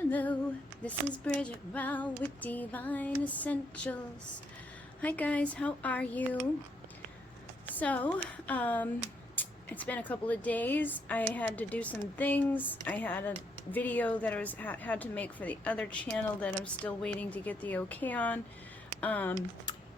Hello, this is Bridget Rao with Divine Essentials. Hi guys, how are you? So, it's been a couple of days. I had to do some things. I had a video that I had to make for the other channel that I'm still waiting to get the okay on.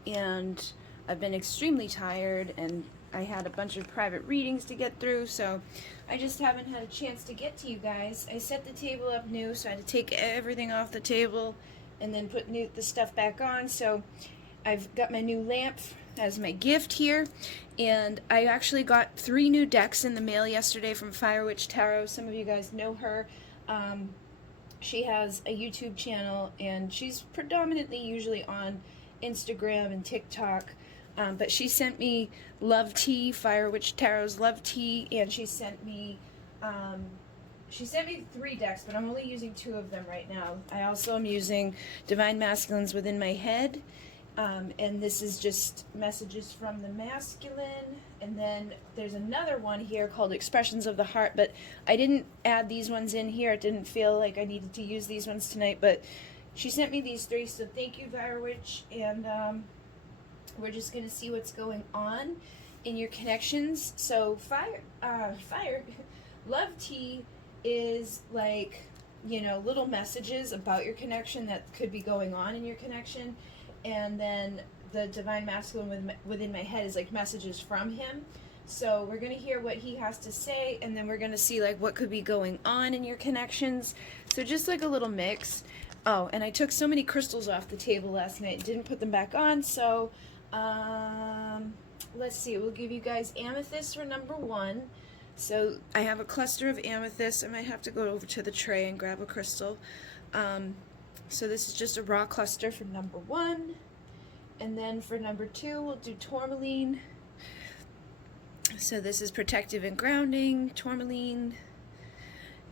And I've been extremely tired, and I had a bunch of private readings to get through, so I just haven't had a chance to get to you guys. I set the table up new, so I had to take everything off the table and then put the stuff back on. So I've got my new lamp as my gift here, and I actually got 3 new decks in the mail yesterday from Fire Witch Tarot. Some of you guys know her. She has a YouTube channel, and she's predominantly usually on Instagram and TikTok. But she sent me Love Tea, Fire Witch Tarot's Love Tea, and she sent me 3 decks, but I'm only using 2 of them right now. I also am using Divine Masculines Within My Head, and this is just messages from the masculine, and then there's another one here called Expressions of the Heart, but I didn't add these ones in here. It didn't feel like I needed to use these ones tonight, but she sent me these 3, so thank you, Fire Witch, and we're just going to see what's going on in your connections. So Love Tea is like, you know, little messages about your connection that could be going on in your connection. And then the Divine Masculine Within My Head is like messages from him. So we're going to hear what he has to say, and then we're going to see like what could be going on in your connections. So just like a little mix. Oh, and I took so many crystals off the table last night, didn't put them back on, so let's see, we'll give you guys amethyst for number 1. So I have a cluster of amethyst. I might have to go over to the tray and grab a crystal. So this is just a raw cluster for number 1. And then for number 2, we'll do tourmaline. So this is protective and grounding, tourmaline.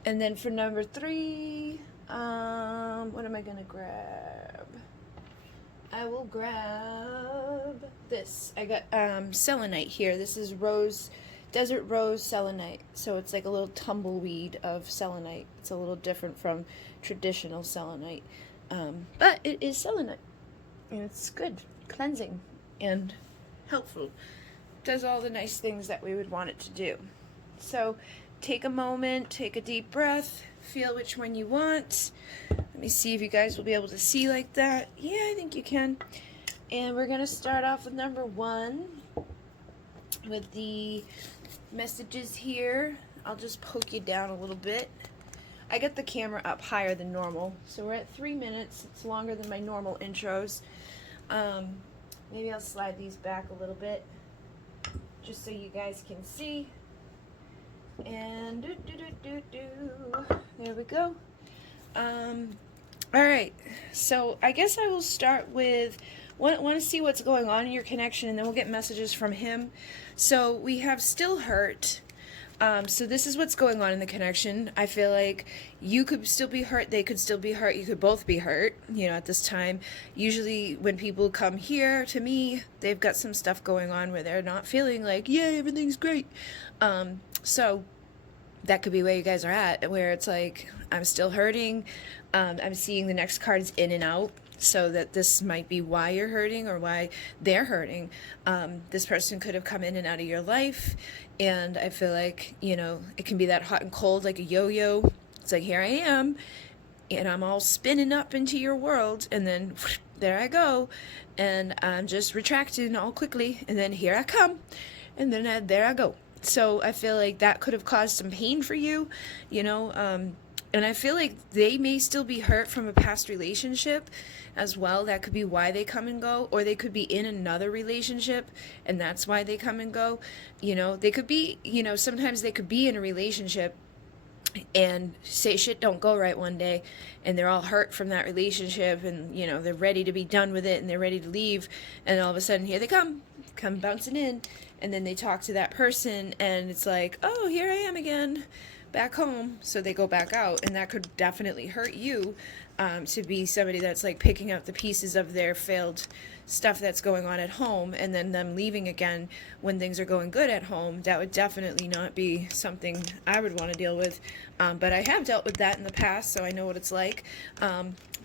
And then for number 3, what am I gonna grab? I will grab this. I got selenite here. This is desert rose selenite. So it's like a little tumbleweed of selenite. It's a little different from traditional selenite, but it is selenite, and it's good, cleansing and helpful. Does all the nice things that we would want it to do. So take a moment, take a deep breath, feel which one you want. Let me see if you guys will be able to see like that. Yeah, I think you can. And we're going to start off with number 1 with the messages here. I'll just poke you down a little bit. I got the camera up higher than normal, so we're at 3 minutes. It's longer than my normal intros. Maybe I'll slide these back a little bit just so you guys can see. And there we go. All right, so I guess I will start with, want to see what's going on in your connection, and then we'll get messages from him. So we have still hurt. So this is what's going on in the connection. I feel like you could still be hurt, they could still be hurt, you could both be hurt, you know, at this time. Usually when people come here to me, they've got some stuff going on where they're not feeling like, yeah, everything's great. So that could be where you guys are at, where it's like, I'm still hurting. I'm seeing the next cards in and out, so that this might be why you're hurting or why they're hurting. This person could have come in and out of your life, and I feel like, you know, it can be that hot and cold, like a yo-yo. It's like, here I am, and I'm all spinning up into your world, and then whoosh, there I go, and I'm just retracting all quickly, and then here I come, and then there I go. So I feel like that could have caused some pain for you, you know, and I feel like they may still be hurt from a past relationship as well. That could be why they come and go, or they could be in another relationship and that's why they come and go. You know, they could be, you know, sometimes they could be in a relationship and say shit don't go right one day, and they're all hurt from that relationship, and, you know, they're ready to be done with it and they're ready to leave, and all of a sudden here they come bouncing in, and then they talk to that person and it's like, oh, here I am again, back home. So they go back out, and that could definitely hurt you. to be somebody that's like picking up the pieces of their failed stuff that's going on at home and then them leaving again when things are going good at home. That would definitely not be something I would want to deal with. But I have dealt with that in the past, so I know what it's like.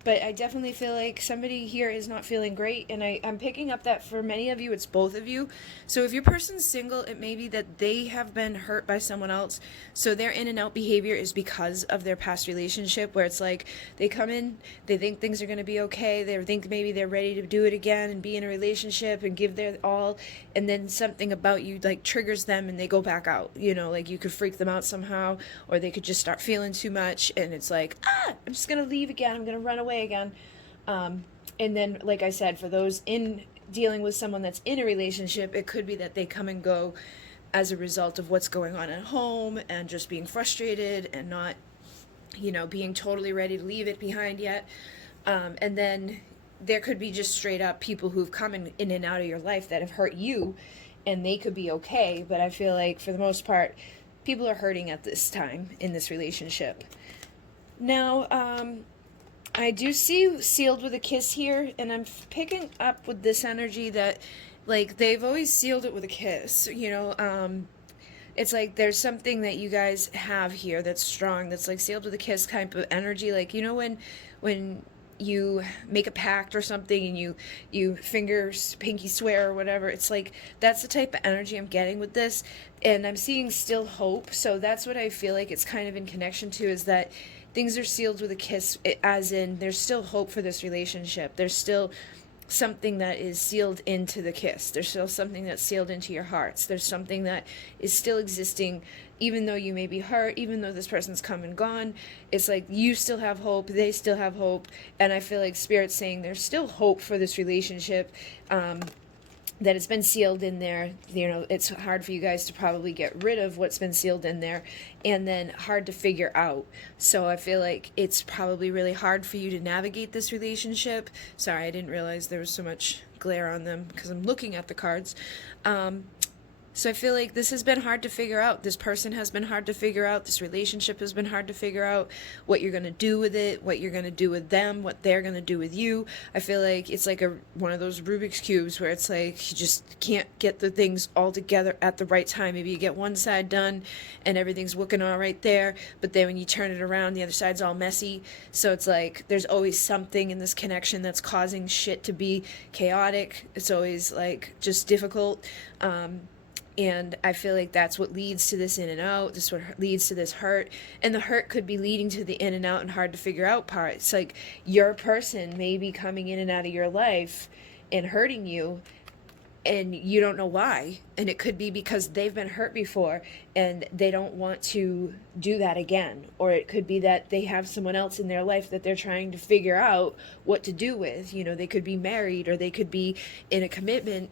But I definitely feel like somebody here is not feeling great, and I'm picking up that for many of you, it's both of you. So if your person's single, it may be that they have been hurt by someone else, so their in and out behavior is because of their past relationship, where it's like they come in, they think things are going to be okay, they think maybe they're ready to do it again and be in a relationship and give their all, and then something about you like triggers them and they go back out. You know, like you could freak them out somehow, or they could just start feeling too much, and it's like, I'm just going to leave again, I'm going to run away again. And then, like I said, for those in dealing with someone that's in a relationship, it could be that they come and go as a result of what's going on at home and just being frustrated and not, you know, being totally ready to leave it behind yet. And then there could be just straight up people who've come in and out of your life that have hurt you, and they could be okay, but I feel like for the most part people are hurting at this time in this relationship. Now, I do see sealed with a kiss here, and I'm picking up with this energy that, like, they've always sealed it with a kiss, you know. It's like there's something that you guys have here that's strong, that's like sealed with a kiss type of energy. Like, you know, when you make a pact or something and you fingers pinky swear or whatever, it's like that's the type of energy I'm getting with this. And I'm seeing still hope, so that's what I feel like it's kind of in connection to, is that things are sealed with a kiss, as in there's still hope for this relationship. There's still something that is sealed into the kiss. There's still something that's sealed into your hearts. There's something that is still existing, even though you may be hurt, even though this person's come and gone. It's like you still have hope, they still have hope, and I feel like Spirit's saying there's still hope for this relationship. That it's been sealed in there. You know, it's hard for you guys to probably get rid of what's been sealed in there, and then hard to figure out. So I feel like it's probably really hard for you to navigate this relationship. Sorry, I didn't realize there was so much glare on them because I'm looking at the cards. So I feel like this has been hard to figure out. This person has been hard to figure out. This relationship has been hard to figure out. What you're going to do with it, what you're going to do with them, what they're going to do with you. I feel like it's like one of those Rubik's Cubes where it's like you just can't get the things all together at the right time. Maybe you get one side done and everything's looking all right there, but then when you turn it around, the other side's all messy. So it's like there's always something in this connection that's causing shit to be chaotic. It's always like just difficult. And I feel like that's what leads to this in and out. This is what leads to this hurt. And the hurt could be leading to the in and out and hard to figure out part. It's like your person may be coming in and out of your life and hurting you, and you don't know why. And it could be because they've been hurt before and they don't want to do that again. Or it could be that they have someone else in their life that they're trying to figure out what to do with. You know, they could be married, or they could be in a commitment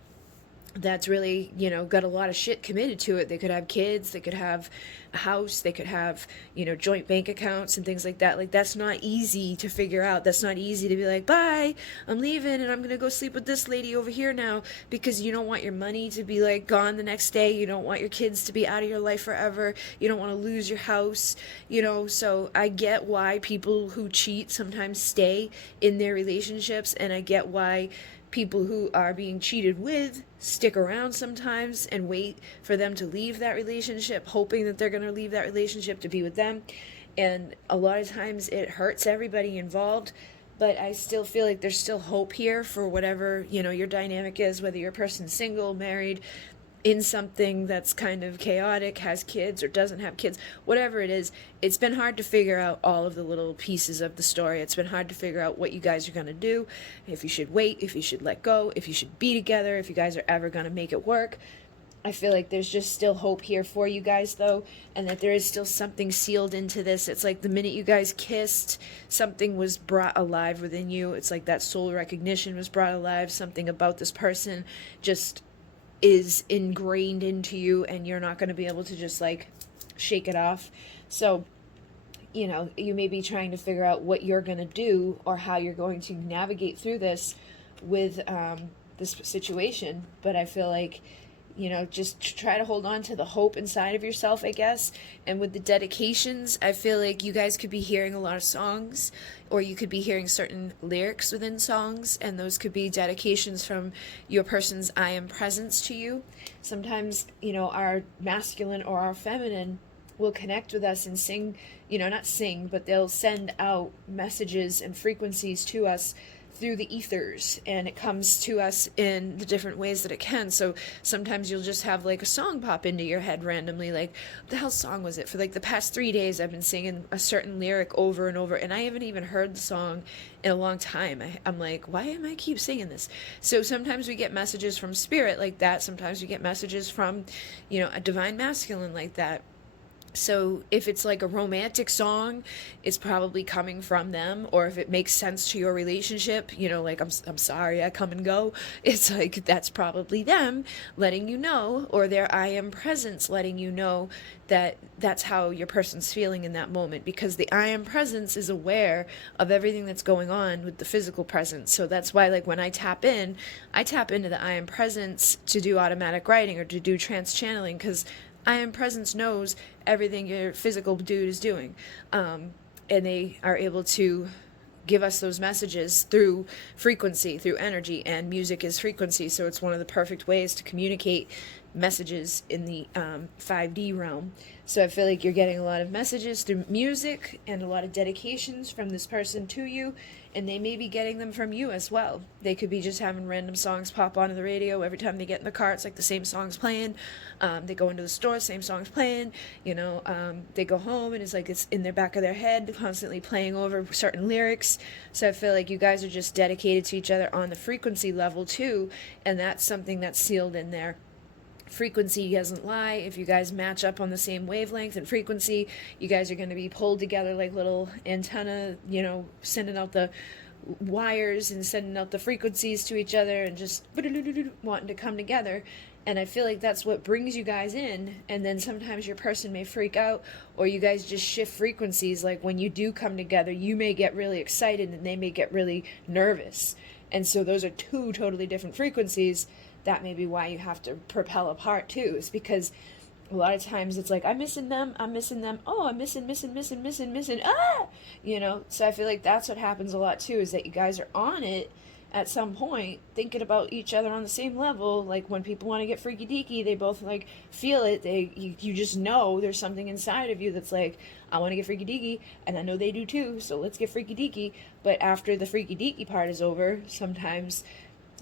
that's really, you know, got a lot of shit committed to it. They could have kids, they could have a house, they could have, you know, joint bank accounts and things like that. Like, that's not easy to figure out. That's not easy to be like, bye, I'm leaving and I'm gonna go sleep with this lady over here now, because you don't want your money to be like gone the next day. You don't want your kids to be out of your life forever. You don't want to lose your house, you know. So I get why people who cheat sometimes stay in their relationships, and I get why people who are being cheated with stick around sometimes and wait for them to leave that relationship, hoping that they're going to leave that relationship to be with them. And a lot of times it hurts everybody involved, but I still feel like there's still hope here for whatever, you know, your dynamic is, whether you're a person single, married, in something that's kind of chaotic, has kids or doesn't have kids, whatever it is. It's been hard to figure out all of the little pieces of the story. It's been hard to figure out what you guys are going to do, if you should wait, if you should let go, if you should be together, if you guys are ever going to make it work. I feel like there's just still hope here for you guys, though, and that there is still something sealed into this. It's like the minute you guys kissed, something was brought alive within you. It's like that soul recognition was brought alive. Something about this person just is ingrained into you, and you're not going to be able to just like shake it off. So, you know, you may be trying to figure out what you're going to do or how you're going to navigate through this with this situation, but I feel like just try to hold on to the hope inside of yourself, I guess. And with the dedications, I feel like you guys could be hearing a lot of songs, or you could be hearing certain lyrics within songs, and those could be dedications from your person's I am presence to you. Sometimes, our masculine or our feminine will connect with us and sing, not sing, but they'll send out messages and frequencies to us through the ethers, and it comes to us in the different ways that it can. So sometimes you'll just have like a song pop into your head randomly, like, what the hell song was it? For like the past 3 days I've been singing a certain lyric over and over, and I haven't even heard the song in a long time. I'm like, why am I keep singing this? So sometimes we get messages from spirit like that. Sometimes we get messages from, a divine masculine like that. So if it's like a romantic song, it's probably coming from them. Or if it makes sense to your relationship, like, I'm sorry, I come and go. It's like, that's probably them letting you know, or their I am presence letting you know that that's how your person's feeling in that moment. Because the I am presence is aware of everything that's going on with the physical presence. So that's why, like, when I tap into the I am presence to do automatic writing or to do trance channeling, because I am presence knows everything your physical dude is doing. And they are able to give us those messages through frequency, through energy, and music is frequency. So it's one of the perfect ways to communicate messages in the 5D realm. So I feel like you're getting a lot of messages through music and a lot of dedications from this person to you, and they may be getting them from you as well. They could be just having random songs pop onto the radio every time they get in the car. It's like the same song's playing. They go into the store, same song's playing. They go home and it's like it's in their back of their head, constantly playing over certain lyrics. So I feel like you guys are just dedicated to each other on the frequency level too, and that's something that's sealed in there. Frequency doesn't lie. If you guys match up on the same wavelength and frequency, you guys are going to be pulled together like little antenna, sending out the wires and sending out the frequencies to each other and just wanting to come together. And I feel like that's what brings you guys in. And then sometimes your person may freak out, or you guys just shift frequencies. Like when you do come together, you may get really excited and they may get really nervous. And so those are two totally different frequencies. That may be why you have to propel apart too, is because a lot of times it's like, I'm missing them, oh, I'm missing, so I feel like that's what happens a lot too, is that you guys are on it at some point, thinking about each other on the same level. Like when people want to get freaky deaky, they both like feel it, you just know there's something inside of you that's like, I want to get freaky deaky, and I know they do too, so let's get freaky deaky. But after the freaky deaky part is over, sometimes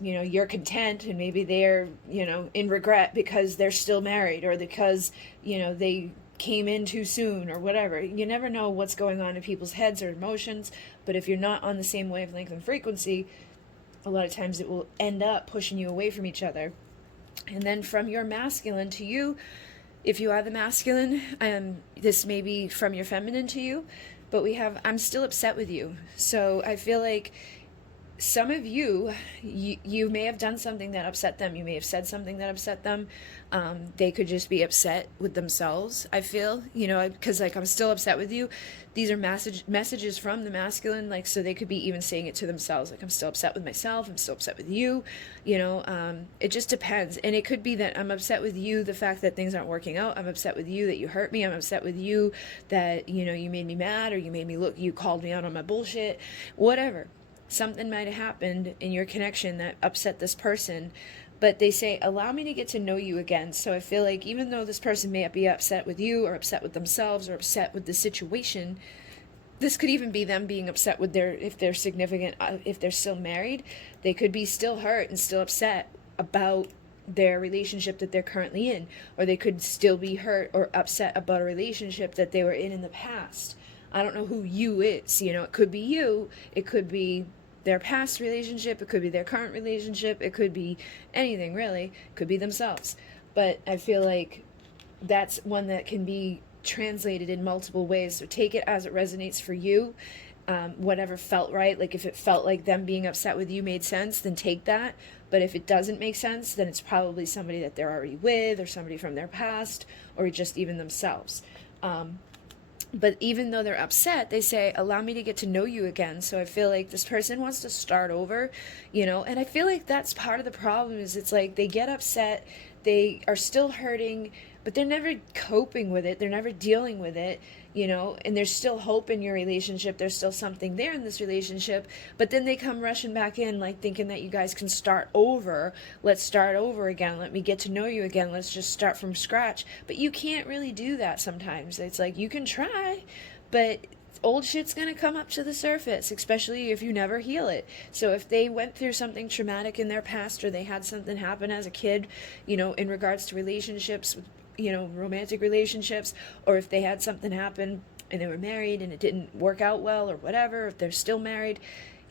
you're content, and maybe they're, in regret because they're still married, or because, they came in too soon, or whatever. You never know what's going on in people's heads or emotions, but if you're not on the same wavelength and frequency, a lot of times it will end up pushing you away from each other. And then from your masculine to you, if you are the masculine, this may be from your feminine to you, but we have, I'm still upset with you. So I feel like some of you may have done something that upset them. You may have said something that upset them. They could just be upset with themselves, I feel, because like, I'm still upset with you. These are messages from the masculine, like, so they could be even saying it to themselves, like, I'm still upset with myself, I'm still upset with you, it just depends. And it could be that I'm upset with you, the fact that things aren't working out. I'm upset with you that you hurt me. I'm upset with you that, you made me mad, or you called me out on my bullshit, whatever. Something might have happened in your connection that upset this person, but they say, allow me to get to know you again. So I feel like even though this person may be upset with you, or upset with themselves, or upset with the situation, this could even be them being upset with if they're significant, if they're still married, they could be still hurt and still upset about their relationship that they're currently in, or they could still be hurt or upset about a relationship that they were in the past. I don't know who you is, it could be you, it could be their past relationship, it could be their current relationship, it could be anything really, it could be themselves. But I feel like that's one that can be translated in multiple ways. So take it as it resonates for you. Whatever felt right, like if it felt like them being upset with you made sense, then take that. But if it doesn't make sense, then it's probably somebody that they're already with, or somebody from their past, or just even themselves. But even though they're upset, they say, allow me to get to know you again. So I feel like this person wants to start over, and I feel like that's part of the problem, is it's like they get upset, they are still hurting, but they're never coping with it. They're never dealing with it, you know, and there's still hope in your relationship. There's still something there in this relationship, but then they come rushing back in, like thinking that you guys can start over. Let's start over again. Let me get to know you again. Let's just start from scratch. But you can't really do that sometimes. It's like you can try, but old shit's going to come up to the surface, especially if you never heal it. So if they went through something traumatic in their past, or they had something happen as a kid, you know, in regards to relationships, you know, romantic relationships, or if they had something happen and they were married and it didn't work out well or whatever, if they're still married,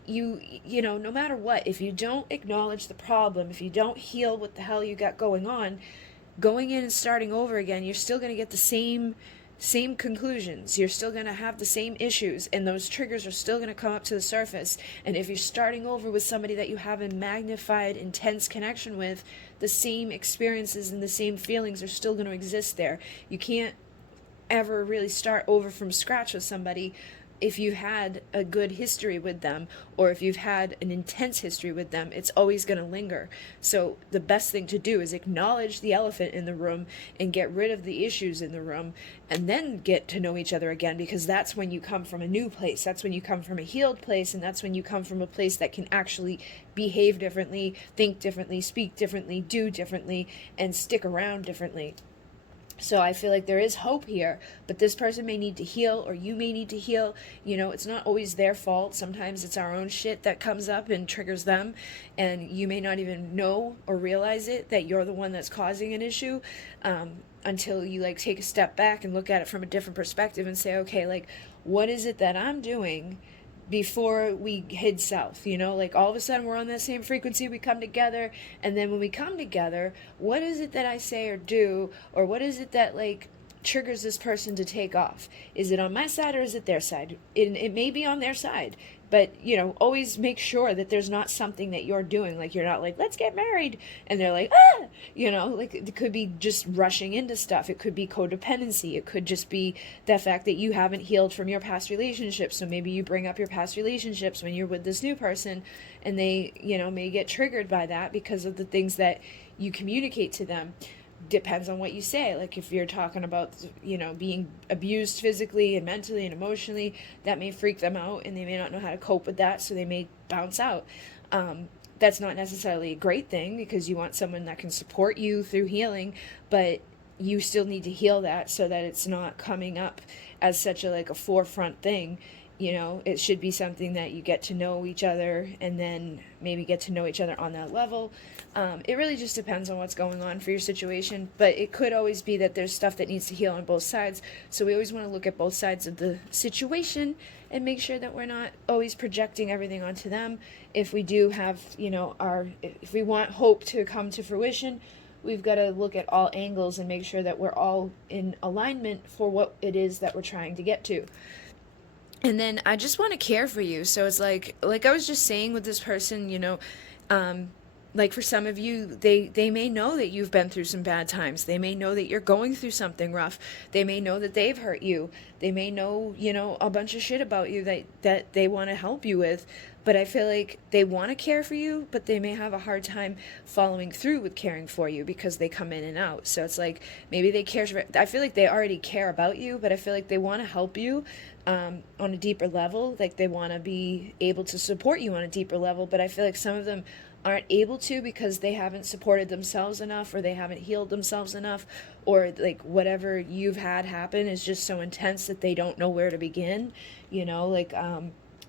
you know, no matter what, if you don't acknowledge the problem, if you don't heal what the hell you got going on, going in and starting over again, you're still going to get the same conclusions. You're still going to have the same issues, and those triggers are still going to come up to the surface. And if you're starting over with somebody that you have a magnified, intense connection with, the same experiences and the same feelings are still going to exist there. You can't ever really start over from scratch with somebody if you've had a good history with them, or if you've had an intense history with them. It's always going to linger. So the best thing to do is acknowledge the elephant in the room and get rid of the issues in the room, and then get to know each other again, because that's when you come from a new place. That's when you come from a healed place, and that's when you come from a place that can actually behave differently, think differently, speak differently, do differently, and stick around differently. So I feel like there is hope here, but this person may need to heal, or you may need to heal. You know, it's not always their fault. Sometimes it's our own shit that comes up and triggers them, and you may not even know or realize it, that you're the one that's causing an issue, until you like take a step back and look at it from a different perspective and say, okay, like, what is it that I'm doing before we head south? You know, like all of a sudden we're on that same frequency, we come together, and then when we come together, what is it that I say or do, or what is it that like triggers this person to take off? Is it on my side or is it their side? It may be on their side, but you know, always make sure that there's not something that you're doing. Like, you're not like, let's get married, and they're like, ah, you know, like it could be just rushing into stuff. It could be codependency. It could just be the fact that you haven't healed from your past relationships. So maybe you bring up your past relationships when you're with this new person, and they, you know, may get triggered by that because of the things that you communicate to them. Depends on what you say. Like if you're talking about, you know, being abused physically and mentally and emotionally, that may freak them out, and they may not know how to cope with that, so they may bounce out. That's not necessarily a great thing, because you want someone that can support you through healing, but you still need to heal that so that it's not coming up as such a like a forefront thing. You know, it should be something that you get to know each other, and then maybe get to know each other on that level. It really just depends on what's going on for your situation, but it could always be that there's stuff that needs to heal on both sides. So we always want to look at both sides of the situation and make sure that we're not always projecting everything onto them. If we do have, you know, if we want hope to come to fruition, we've got to look at all angles and make sure that we're all in alignment for what it is that we're trying to get to. And then I just want to care for you. So it's like I was just saying with this person, you know, like for some of you, they may know that you've been through some bad times. They may know that you're going through something rough. They may know that they've hurt you. They may know, you know, a bunch of shit about you that they want to help you with. But I feel like they want to care for you, but they may have a hard time following through with caring for you because they come in and out. So it's like maybe they care. I feel like they already care about you, but I feel like they want to help you on a deeper level. Like they want to be able to support you on a deeper level. But I feel like some of them aren't able to because they haven't supported themselves enough, or they haven't healed themselves enough, or like whatever you've had happen is just so intense that they don't know where to begin. You know, like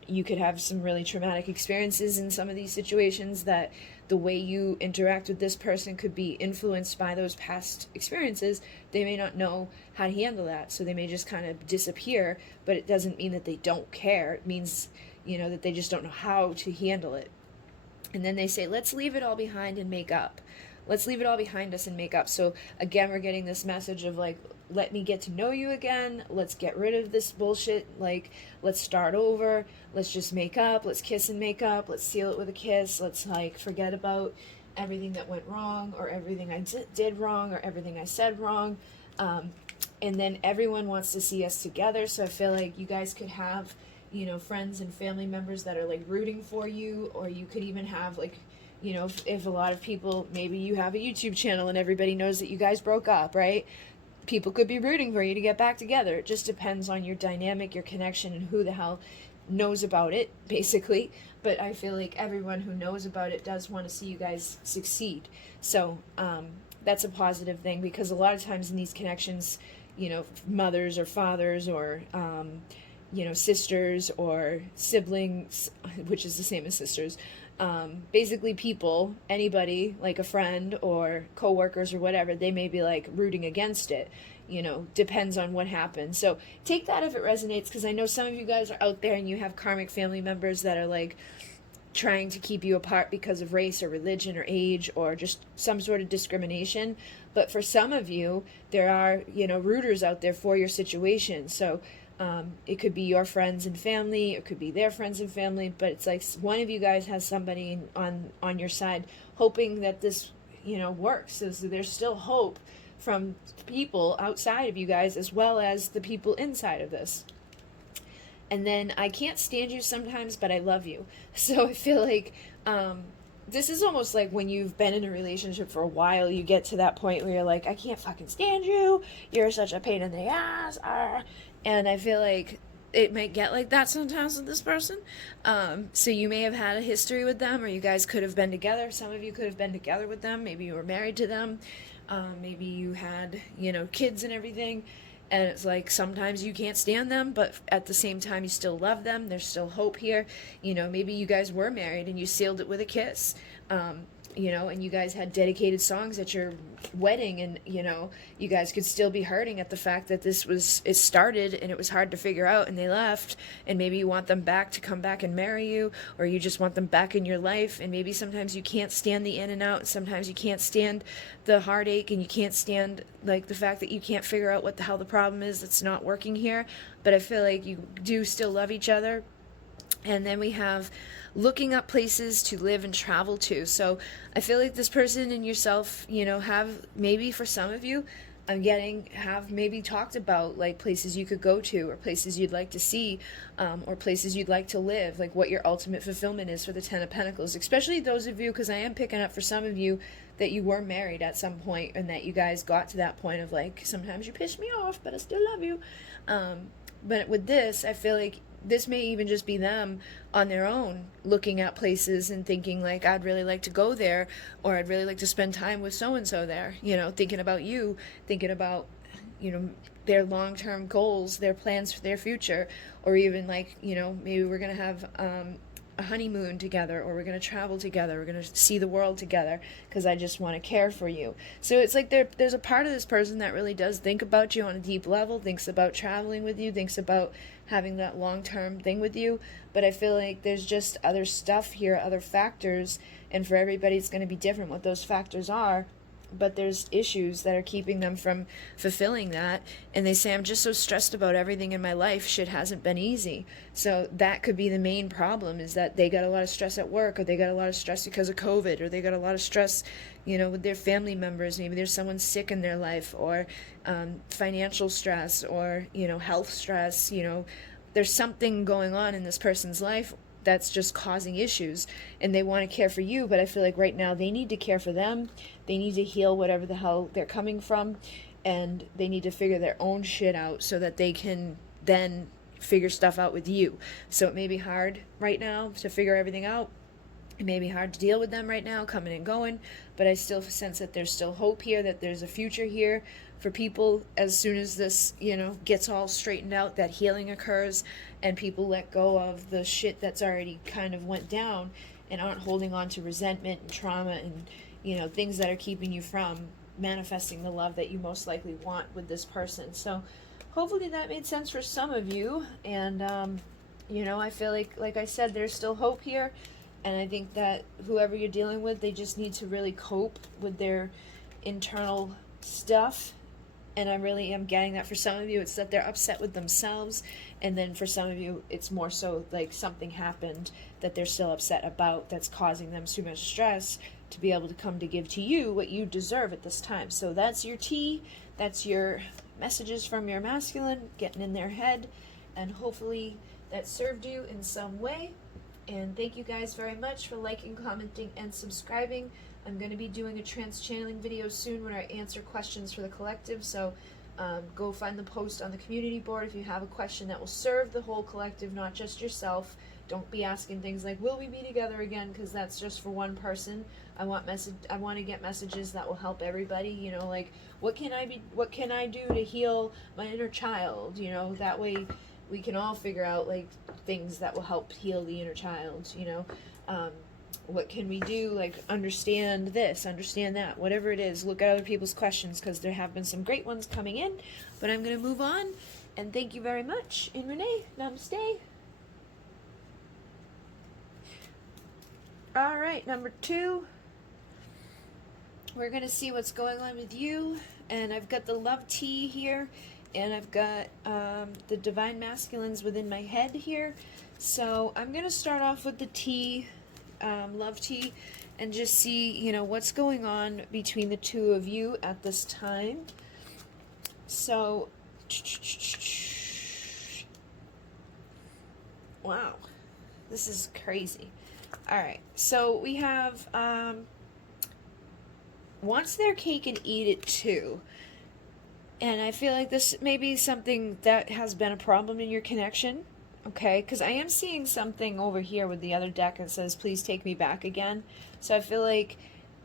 you could have some really traumatic experiences in some of these situations that the way you interact with this person could be influenced by those past experiences. They may not know how to handle that, so they may just kind of disappear, but it doesn't mean that they don't care. It means, you know, that they just don't know how to handle it. And then they say, let's leave it all behind and make up. Let's leave it all behind us and make up. So again, we're getting this message of like, let me get to know you again. Let's get rid of this bullshit. Like, let's start over. Let's just make up. Let's kiss and make up. Let's seal it with a kiss. Let's like forget about everything that went wrong, or everything I did wrong, or everything I said wrong. And then everyone wants to see us together. So I feel like you guys could have, you know, friends and family members that are like rooting for you, or you could even have like You know, if a lot of people, maybe you have a YouTube channel and everybody knows that you guys broke up, right? People could be rooting for you to get back together. It just depends on your dynamic, your connection, and who the hell knows about it, basically. But I feel like everyone who knows about it does want to see you guys succeed. So that's a positive thing, because a lot of times in these connections, you know, mothers or fathers or you know, sisters or siblings, which is the same as sisters, basically people, anybody, like a friend or coworkers or whatever, they may be like rooting against it, you know, depends on what happens. So take that if it resonates, because I know some of you guys are out there and you have karmic family members that are like trying to keep you apart because of race or religion or age or just some sort of discrimination. But for some of you, there are, you know, rooters out there for your situation. So it could be your friends and family, it could be their friends and family, but it's like one of you guys has somebody on your side hoping that this, you know, works. So there's still hope from people outside of you guys as well as the people inside of this. And then I can't stand you sometimes, but I love you. So I feel like this is almost like when you've been in a relationship for a while, you get to that point where you're like, I can't fucking stand you. You're such a pain in the ass. And I feel like it might get like that sometimes with this person. So you may have had a history with them, or you guys could have been together. Some of you could have been together with them. Maybe you were married to them. Maybe you had, you know, kids and everything. And it's like sometimes you can't stand them, but at the same time you still love them. There's still hope here. You know, maybe you guys were married and you sealed it with a kiss. You know, and you guys had dedicated songs at your wedding, and, you know, you guys could still be hurting at the fact that it started and it was hard to figure out and they left, and maybe you want them back to come back and marry you, or you just want them back in your life, and maybe sometimes you can't stand the in and out, and sometimes you can't stand the heartache, and you can't stand, like, the fact that you can't figure out what the hell the problem is that's not working here, but I feel like you do still love each other. And then we have looking up places to live and travel to. So I feel like this person and yourself, you know, have maybe for some of you, have maybe talked about like places you could go to, or places you'd like to see, or places you'd like to live, like what your ultimate fulfillment is for the Ten of Pentacles, especially those of you, because I am picking up for some of you that you were married at some point, and that you guys got to that point of like, sometimes you piss me off, but I still love you. But with this, I feel like this may even just be them on their own looking at places and thinking like, I'd really like to go there, or I'd really like to spend time with so-and-so there, you know, thinking about you, thinking about, you know, their long-term goals, their plans for their future, or even like, you know, maybe we're going to have a honeymoon together, or we're going to travel together, we're going to see the world together because I just want to care for you. So it's like there's a part of this person that really does think about you on a deep level, thinks about traveling with you, thinks about having that long-term thing with you, but I feel like there's just other stuff here, other factors, and for everybody it's going to be different what those factors are, but there's issues that are keeping them from fulfilling that, and they say, I'm just so stressed about everything in my life, shit hasn't been easy. So that could be the main problem, is that they got a lot of stress at work, or they got a lot of stress because of COVID, or they got a lot of stress, you know, with their family members, maybe there's someone sick in their life, or financial stress, or, you know, health stress, you know, there's something going on in this person's life that's just causing issues, and they want to care for you, but I feel like right now they need to care for them. They need to heal whatever the hell they're coming from, and they need to figure their own shit out so that they can then figure stuff out with you. So it may be hard right now to figure everything out. It may be hard to deal with them right now, coming and going, but I still sense that there's still hope here, that there's a future here for people as soon as this, you know, gets all straightened out, that healing occurs, and people let go of the shit that's already kind of went down and aren't holding on to resentment and trauma and, you know, things that are keeping you from manifesting the love that you most likely want with this person. So hopefully that made sense for some of you, and you know, I feel like I said, there's still hope here. And I think that whoever you're dealing with, they just need to really cope with their internal stuff. And I really am getting that for some of you, it's that they're upset with themselves. And then for some of you, it's more so like something happened that they're still upset about, that's causing them too much stress to be able to come to give to you what you deserve at this time. So that's your tea. That's your messages from your masculine getting in their head. And hopefully that served you in some way. And thank you guys very much for liking, commenting, and subscribing. I'm going to be doing a trance channeling video soon where I answer questions for the collective, so go find the post on the community board if you have a question that will serve the whole collective, not just yourself. Don't be asking things like, will we be together again? Because that's just for one person. I want to get messages that will help everybody, you know, like what can I do to heal my inner child, you know, that way we can all figure out like things that will help heal the inner child, you know. What can we do, like understand this, understand that, whatever it is. Look at other people's questions, because there have been some great ones coming in. But I'm going to move on, and thank you very much. In Renee, namaste. All right, number 2. We're going to see what's going on with you. And I've got the love tea here, and I've got the divine masculines within my head here. So I'm going to start off with the tea, love tea, and just see, you know, what's going on between the two of you at this time. So, wow, this is crazy. All right, so we have wants their cake and eat it too. And I feel like this may be something that has been a problem in your connection, okay? Because I am seeing something over here with the other deck that says, please take me back again. So I feel like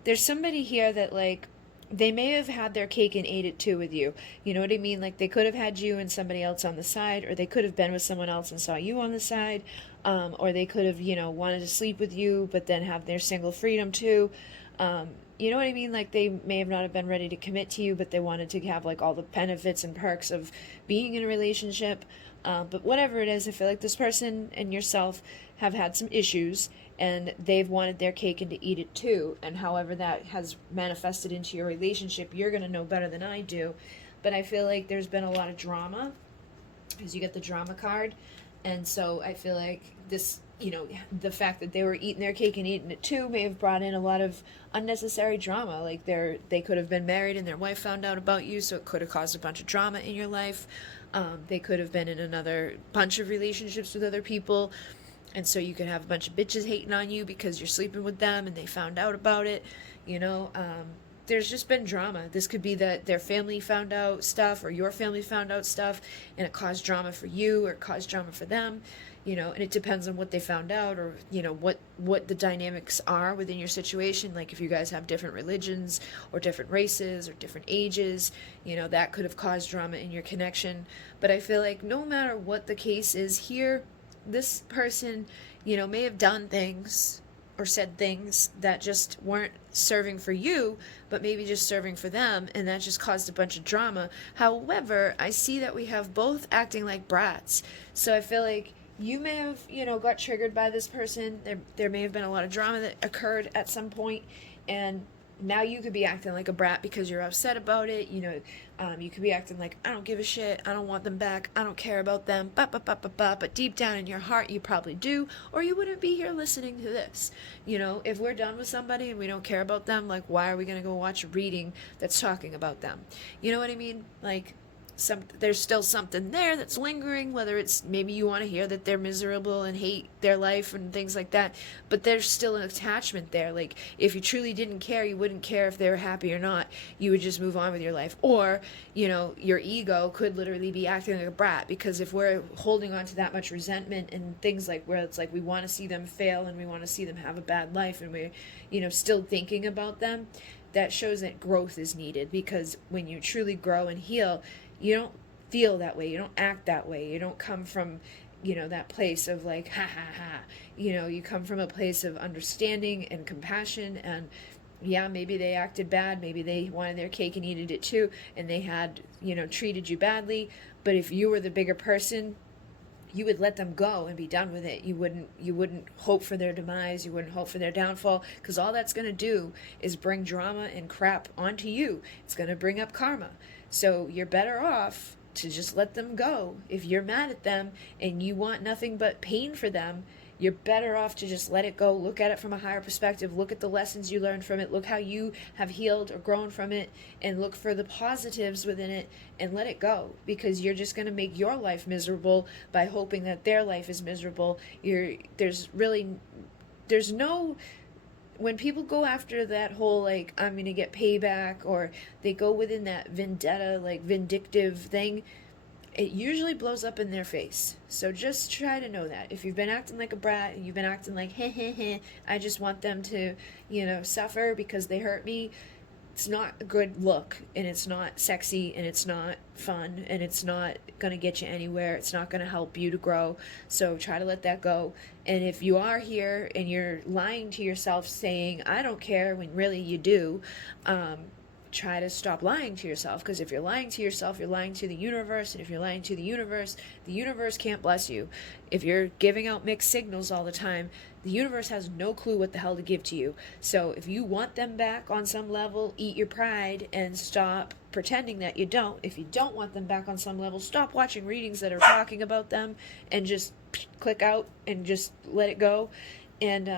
there's somebody here that, like, they may have had their cake and ate it too with you. You know what I mean? Like, they could have had you and somebody else on the side, or they could have been with someone else and saw you on the side, or they could have, you know, wanted to sleep with you, but then have their single freedom too. You know what I mean? Like, they may have not have been ready to commit to you, but they wanted to have, like, all the benefits and perks of being in a relationship. But whatever it is, I feel like this person and yourself have had some issues, and they've wanted their cake and to eat it too. And however that has manifested into your relationship, you're going to know better than I do. But I feel like there's been a lot of drama, because you get the drama card. And so I feel like this, you know, the fact that they were eating their cake and eating it too may have brought in a lot of unnecessary drama. Like, they could have been married and their wife found out about you, so it could have caused a bunch of drama in your life. They could have been in another bunch of relationships with other people, and so you could have a bunch of bitches hating on you because you're sleeping with them and they found out about it, you know. There's just been drama. This could be that their family found out stuff, or your family found out stuff, and it caused drama for you, or it caused drama for them, you know. And it depends on what they found out, or, you know, what the dynamics are within your situation. Like, if you guys have different religions or different races or different ages, you know, that could have caused drama in your connection. But I feel like no matter what the case is here, this person, you know, may have done things or said things that just weren't serving for you, but maybe just serving for them, and that just caused a bunch of drama. However, I see that we have both acting like brats. So I feel like you may have, you know, got triggered by this person. There may have been a lot of drama that occurred at some point, and now you could be acting like a brat because you're upset about it. You know, you could be acting like, I don't give a shit, I don't want them back, I don't care about them, but deep down in your heart you probably do, or you wouldn't be here listening to this. You know, if we're done with somebody and we don't care about them, like, why are we going to go watch a reading that's talking about them? You know what I mean? Like, there's still something there that's lingering, whether it's maybe you want to hear that they're miserable and hate their life and things like that, but there's still an attachment there. Like, if you truly didn't care, you wouldn't care if they were happy or not. You would just move on with your life. Or, you know, your ego could literally be acting like a brat, because if we're holding on to that much resentment and things like where it's like we want to see them fail and we want to see them have a bad life, and we're, you know, still thinking about them, that shows that growth is needed. Because when you truly grow and heal, you don't feel that way, you don't act that way, you don't come from, you know, that place of like, ha ha ha, you know, you come from a place of understanding and compassion. And yeah, maybe they acted bad, maybe they wanted their cake and eated it too, and they had, you know, treated you badly, but if you were the bigger person, you would let them go and be done with it. You wouldn't hope for their demise, you wouldn't hope for their downfall, because all that's going to do is bring drama and crap onto you. It's going to bring up karma. So you're better off to just let them go. If you're mad at them and you want nothing but pain for them, You're better off to just let it go, look at it from a higher perspective, look at the lessons you learned from it, look how you have healed or grown from it, and look for the positives within it, and let it go, because you're just going to make your life miserable by hoping that their life is miserable. There's no, when people go after that whole, like, I'm going to get payback, or they go within that vendetta, like, vindictive thing, it usually blows up in their face. So just try to know that. If you've been acting like a brat, and you've been acting like, heh, heh, heh, I just want them to, suffer because they hurt me, it's not a good look, and it's not sexy, and it's not fun, and it's not going to get you anywhere. It's not going to help you to grow. So try to let that go. And if you are here and you're lying to yourself saying, I don't care, when really you do, try to stop lying to yourself, because if you're lying to yourself, you're lying to the universe, and if you're lying to the universe can't bless you. If you're giving out mixed signals all the time, the universe has no clue what the hell to give to you. So if you want them back on some level, eat your pride and stop pretending that you don't. If you don't want them back on some level, stop watching readings that are talking about them and just click out and just let it go. And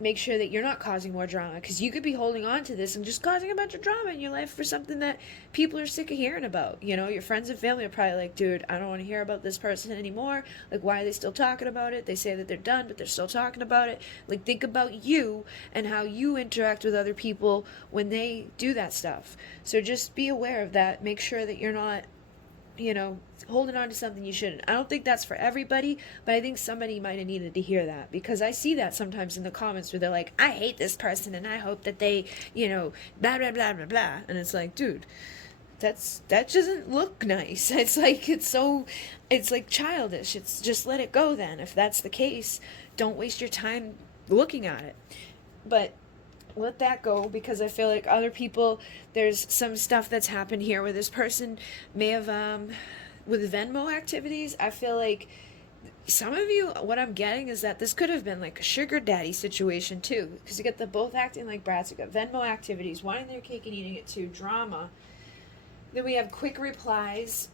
make sure that you're not causing more drama, because you could be holding on to this and just causing a bunch of drama in your life for something that people are sick of hearing about. Your friends and family are probably like, dude, I don't want to hear about this person anymore. Like, why are they still talking about it? They say that they're done, but they're still talking about it. Like, think about you and how you interact with other people when they do that stuff. So just be aware of that. Make sure that you're not holding on to something you shouldn't. I don't think that's for everybody, but I think somebody might have needed to hear that, because I see that sometimes in the comments where they're like, I hate this person and I hope that they, blah, blah, blah, blah, blah. And it's like, dude, that doesn't look nice. It's like childish. It's just let it go then. If that's the case, don't waste your time looking at it. But let that go, because I feel like other people, there's some stuff that's happened here where this person may have, with Venmo activities, I feel like some of you, what I'm getting is that this could have been like a sugar daddy situation too, because you get the both acting like brats. You got Venmo activities, wanting their cake and eating it too, drama. Then we have quick replies.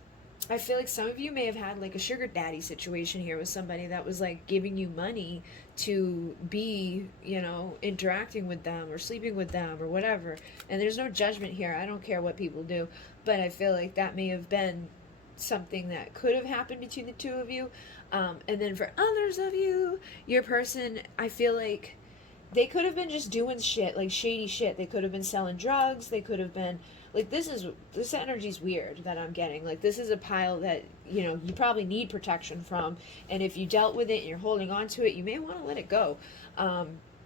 I feel like some of you may have had like a sugar daddy situation here with somebody that was like giving you money to be, interacting with them or sleeping with them or whatever. And there's no judgment here. I don't care what people do. But I feel like that may have been something that could have happened between the two of you. And then for others of you, your person, I feel like they could have been just doing shit, like shady shit. They could have been selling drugs. They could have been, like, this energy's weird that I'm getting. Like, this is a pile that, you probably need protection from. And if you dealt with it and you're holding on to it, you may want to let it go.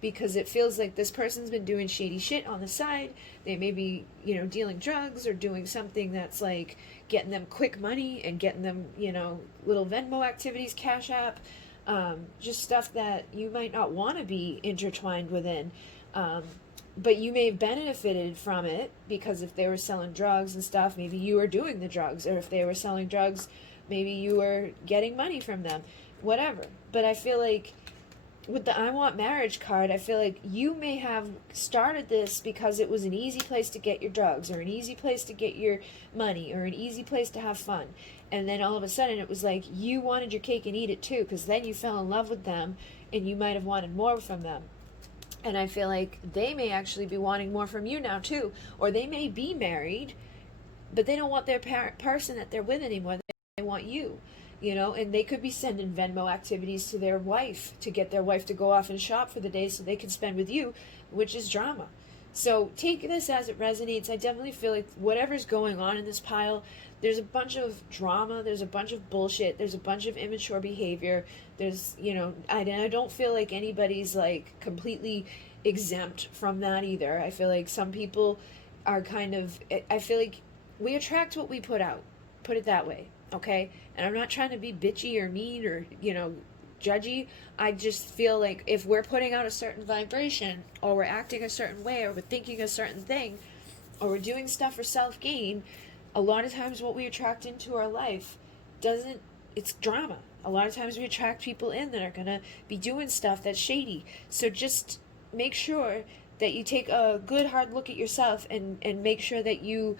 Because it feels like this person's been doing shady shit on the side. They may be, dealing drugs or doing something that's like getting them quick money and getting them, little Venmo activities, Cash App, just stuff that you might not want to be intertwined within. But you may have benefited from it, because if they were selling drugs and stuff, maybe you were doing the drugs. Or if they were selling drugs, maybe you were getting money from them. Whatever. But I feel like with the I Want Marriage card, I feel like you may have started this because it was an easy place to get your drugs, or an easy place to get your money, or an easy place to have fun. And then all of a sudden it was like you wanted your cake and eat it too, because then you fell in love with them and you might have wanted more from them. And I feel like they may actually be wanting more from you now too. Or they may be married, but they don't want their person that they're with anymore. They want you, and they could be sending Venmo activities to their wife to get their wife to go off and shop for the day so they can spend with you, which is drama. So take this as it resonates. I definitely feel like whatever's going on in this pile, there's a bunch of drama, there's a bunch of bullshit, there's a bunch of immature behavior, there's, I don't feel like anybody's like completely exempt from that either. I feel like some people are I feel like we attract what we put out, put it that way, okay? And I'm not trying to be bitchy or mean or, judgy. I just feel like if we're putting out a certain vibration, or we're acting a certain way, or we're thinking a certain thing, or we're doing stuff for self-gain, a lot of times what we attract into our life it's drama. A lot of times we attract people in that are going to be doing stuff that's shady. So just make sure that you take a good hard look at yourself and make sure that you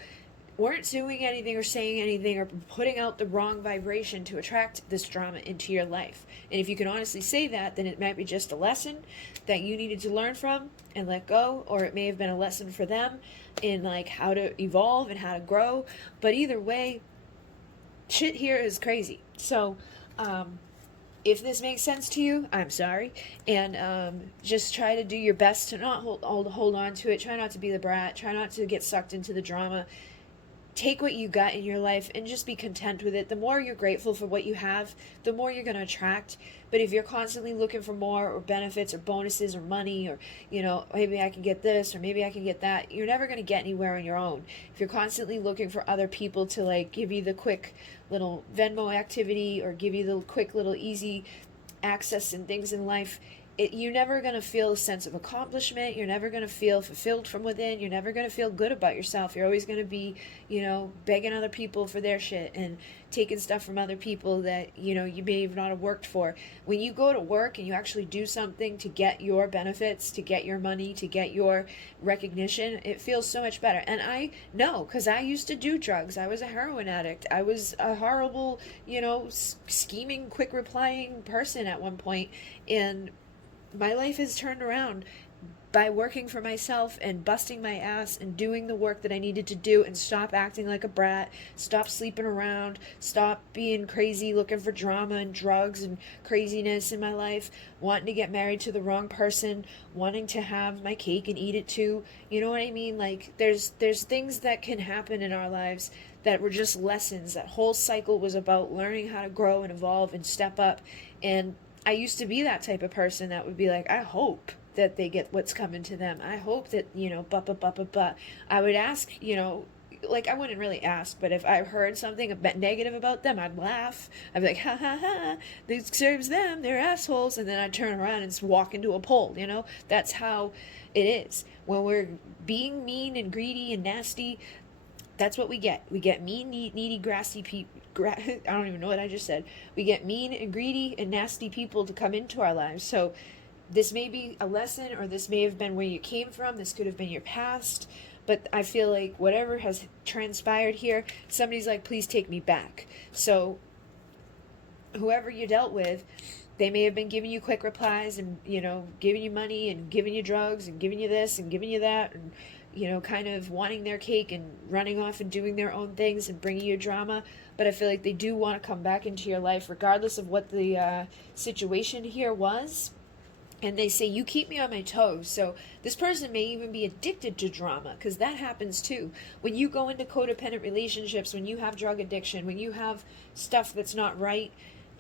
weren't doing anything or saying anything or putting out the wrong vibration to attract this drama into your life. And if you can honestly say that, then it might be just a lesson that you needed to learn from and let go, or it may have been a lesson for them in like how to evolve and how to grow. But either way, shit here is crazy. So if this makes sense to you, I'm sorry. And just try to do your best to not hold on to it. Try not to be the brat. Try not to get sucked into the drama. Take what you got in your life and just be content with it. The more you're grateful for what you have, the more you're going to attract. But if you're constantly looking for more or benefits or bonuses or money or, you know, maybe I can get this or maybe I can get that, you're never going to get anywhere on your own. If you're constantly looking for other people to like give you the quick little Venmo activity or give you the quick little easy access and things in life, you're never going to feel a sense of accomplishment. You're never going to feel fulfilled from within. You're never going to feel good about yourself. You're always going to be, you know, begging other people for their shit and taking stuff from other people that, you know, you may not have worked for. When you go to work and you actually do something to get your benefits, to get your money, to get your recognition, it feels so much better. And I know, because I used to do drugs. I was a heroin addict. I was a horrible, you know, scheming, quick replying person at one point. And my life has turned around by working for myself and busting my ass and doing the work that I needed to do and stop acting like a brat, stop sleeping around, stop being crazy, looking for drama and drugs and craziness in my life, wanting to get married to the wrong person, wanting to have my cake and eat it too. You know what I mean? Like there's things that can happen in our lives that were just lessons. That whole cycle was about learning how to grow and evolve and step up. And I used to be that type of person that would be like, I hope that they get what's coming to them. I hope that, you know, but. I would ask, you know, like I wouldn't really ask, but if I heard something a bit negative about them, I'd laugh. I'd be like, ha ha ha, this serves them, they're assholes. And then I'd turn around and just walk into a pole, you know? That's how it is. When we're being mean and greedy and nasty, that's what we get. We get mean, needy, grassy people. I don't even know what I just said. We get mean and greedy and nasty people to come into our lives. So this may be a lesson, or this may have been where you came from. This could have been your past. But I feel like whatever has transpired here, somebody's like, please take me back. So whoever you dealt with, they may have been giving you quick replies and, you know, giving you money and giving you drugs and giving you this and giving you that and, you know, kind of wanting their cake and running off and doing their own things and bringing you drama. But I feel like they do want to come back into your life regardless of what the situation here was. And they say, you keep me on my toes. So this person may even be addicted to drama, because that happens too. When you go into codependent relationships, when you have drug addiction, when you have stuff that's not right,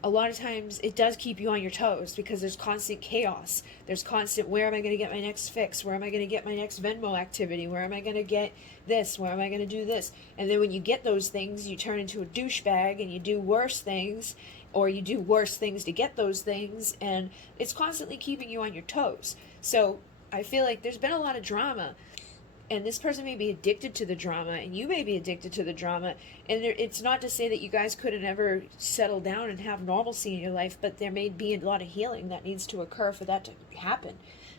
a lot of times it does keep you on your toes, because there's constant chaos. There's constant, where am I going to get my next fix? Where am I going to get my next Venmo activity? Where am I going to get this? Where am I going to do this? And then when you get those things, you turn into a douchebag and you do worse things, or you do worse things to get those things, and it's constantly keeping you on your toes. So I feel like there's been a lot of drama, and this person may be addicted to the drama, and you may be addicted to the drama, and it's not to say that you guys couldn't ever settle down and have normalcy in your life, but there may be a lot of healing that needs to occur for that to happen.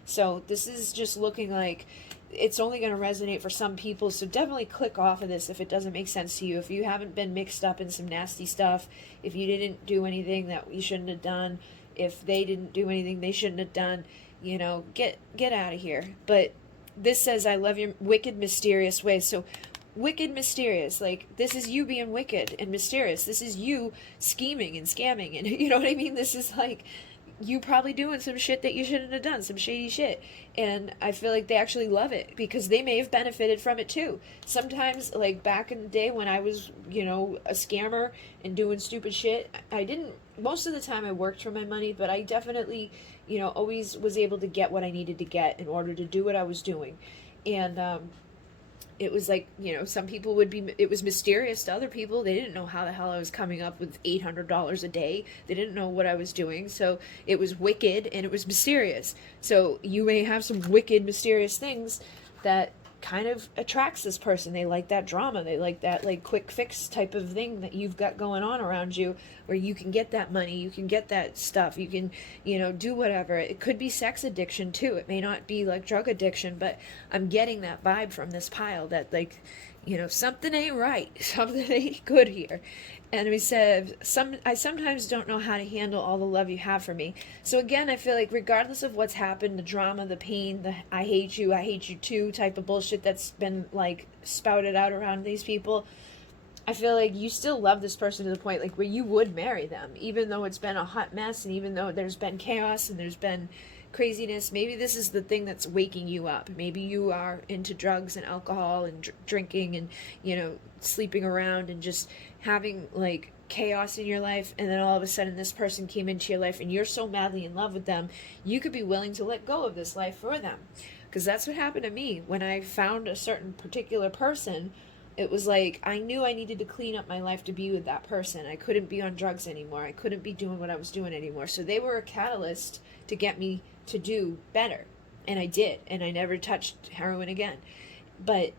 So this is just looking like it's only going to resonate for some people, so definitely click off of this if it doesn't make sense to you. If you haven't been mixed up in some nasty stuff, if you didn't do anything that you shouldn't have done, if they didn't do anything they shouldn't have done, you know, get out of here. But this says, I love your wicked, mysterious ways. So wicked, mysterious, like this is you being wicked and mysterious. This is you scheming and scamming, and you know what I mean? This is like you probably doing some shit that you shouldn't have done, some shady shit. And I feel like they actually love it, because they may have benefited from it too. Sometimes, like back in the day when I was, you know, a scammer and doing stupid shit, I didn't, most of the time I worked for my money, but I definitely, you know, always was able to get what I needed to get in order to do what I was doing. And it was like, you know, some people would be, it was mysterious to other people. They didn't know how the hell I was coming up with $800 a day. They didn't know what I was doing. So it was wicked and it was mysterious. So you may have some wicked, mysterious things that kind of attracts this person. They like that drama. They like that like quick fix type of thing that you've got going on around you, where you can get that money, you can get that stuff, you can, you know, do whatever. It could be sex addiction too. It may not be like drug addiction, but I'm getting that vibe from this pile that like, something ain't right. Something ain't good here. And we said, I sometimes don't know how to handle all the love you have for me. So again, I feel like regardless of what's happened, the drama, the pain, the I hate you too type of bullshit that's been like spouted out around these people, I feel like you still love this person to the point like where you would marry them, even though it's been a hot mess and even though there's been chaos and there's been craziness. Maybe this is the thing that's waking you up. Maybe you are into drugs and alcohol and drinking and sleeping around and just having like chaos in your life, and then all of a sudden this person came into your life and you're so madly in love with them, you could be willing to let go of this life for them. Because that's what happened to me when I found a certain particular person. It was like I knew I needed to clean up my life to be with that person. I couldn't be on drugs anymore. I couldn't be doing what I was doing anymore. So they were a catalyst to get me to do better. And I did. And I never touched heroin again. But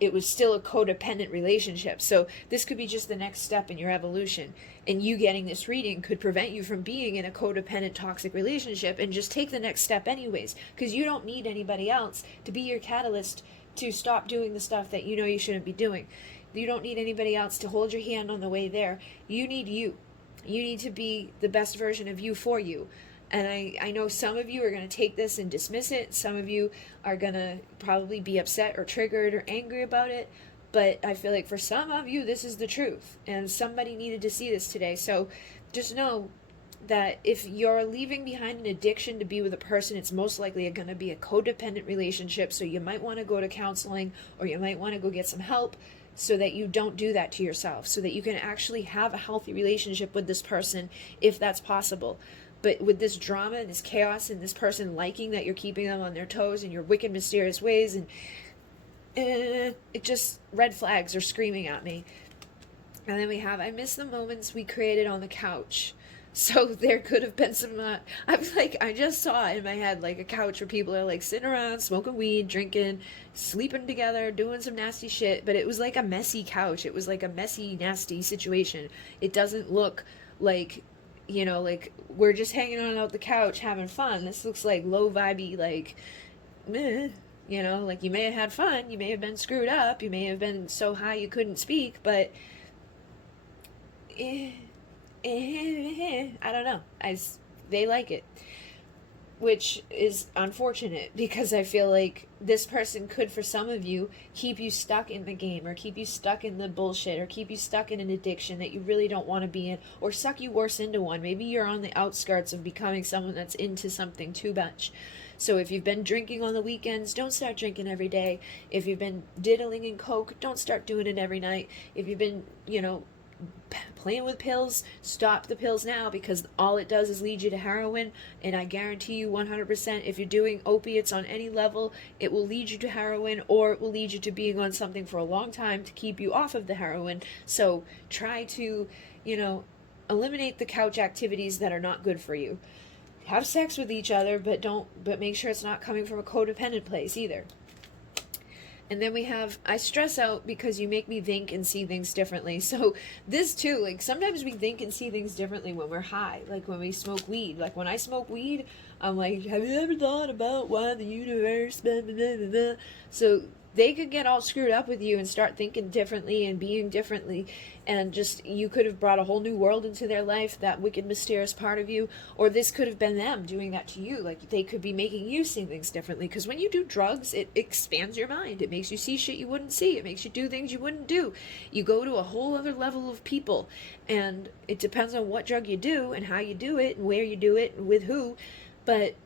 it was still a codependent relationship. So this could be just the next step in your evolution. And you getting this reading could prevent you from being in a codependent, toxic relationship and just take the next step anyways. Because you don't need anybody else to be your catalyst to stop doing the stuff that you know you shouldn't be doing. You don't need anybody else to hold your hand on the way there. You need you. You need to be the best version of you for you. And I know some of you are going to take this and dismiss it. Some of you are going to probably be upset or triggered or angry about it. But I feel like for some of you, this is the truth. And somebody needed to see this today. So just know that if you're leaving behind an addiction to be with a person, it's most likely going to be a codependent relationship. So you might want to go to counseling, or you might want to go get some help so that you don't do that to yourself, so that you can actually have a healthy relationship with this person if that's possible. But with this drama and this chaos and this person liking that you're keeping them on their toes in your wicked, mysterious ways, and it just, red flags are screaming at me. And then we have, I miss the moments we created on the couch. So there could have been some, I just saw it in my head, like a couch where people are like sitting around, smoking weed, drinking, sleeping together, doing some nasty shit. But it was like a messy couch. It was like a messy, nasty situation. It doesn't look like, like we're just hanging out the couch having fun. This looks like low vibey, like, meh. Like you may have had fun. You may have been screwed up. You may have been so high you couldn't speak, but I don't know. They like it, which is unfortunate because I feel like this person could, for some of you, keep you stuck in the game, or keep you stuck in the bullshit, or keep you stuck in an addiction that you really don't want to be in, or suck you worse into one. Maybe you're on the outskirts of becoming someone that's into something too much. So if you've been drinking on the weekends, don't start drinking every day. If you've been diddling in coke, don't start doing it every night. If you've been, playing with pills, stop the pills now, because all it does is lead you to heroin. And I guarantee you 100%, if you're doing opiates on any level, it will lead you to heroin, or it will lead you to being on something for a long time to keep you off of the heroin. So try to, eliminate the couch activities that are not good for you. Have sex with each other, but make sure it's not coming from a codependent place either. And then we have, I stress out because you make me think and see things differently. So this too, like sometimes we think and see things differently when we're high, like when we smoke weed. Like when I smoke weed, I'm like, have you ever thought about why the universe, blah, blah, blah, blah, blah. So they could get all screwed up with you and start thinking differently and being differently, and just, you could have brought a whole new world into their life, that wicked, mysterious part of you, or this could have been them doing that to you. Like they could be making you see things differently, because when you do drugs, it expands your mind. It makes you see shit you wouldn't see. It makes you do things you wouldn't do. You go to a whole other level of people, and it depends on what drug you do and how you do it and where you do it and with who, but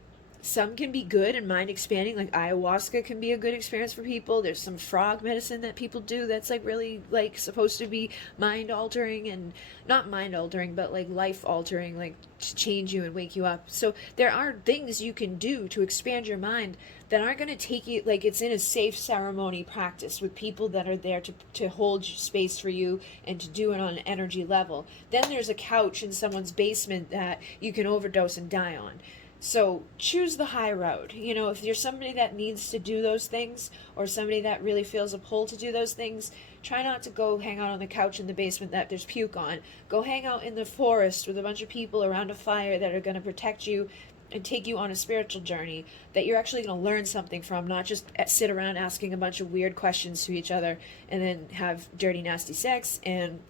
some can be good and mind expanding, like ayahuasca can be a good experience for people. There's some frog medicine that people do that's like really like supposed to be mind altering, and not mind altering, but like life altering, like to change you and wake you up. So there are things you can do to expand your mind that aren't going to take you, like it's in a safe ceremony practice with people that are there to hold space for you and to do it on an energy level. Then there's a couch in someone's basement that you can overdose and die on. So choose the high road. If you're somebody that needs to do those things, or somebody that really feels a pull to do those things, try not to go hang out on the couch in the basement that there's puke on. Go hang out in the forest with a bunch of people around a fire that are going to protect you and take you on a spiritual journey that you're actually going to learn something from, not just sit around asking a bunch of weird questions to each other and then have dirty, nasty sex and,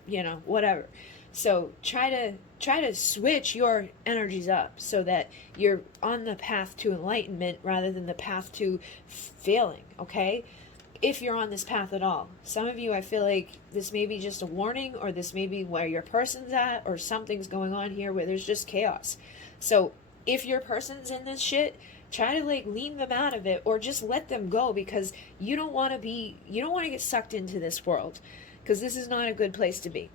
whatever. So try to switch your energies up so that you're on the path to enlightenment rather than the path to failing, okay? If you're on this path at all. Some of you, I feel like this may be just a warning, or this may be where your person's at, or something's going on here where there's just chaos. So if your person's in this shit, try to lean them out of it, or just let them go, because you don't want to get sucked into this world, because this is not a good place to be.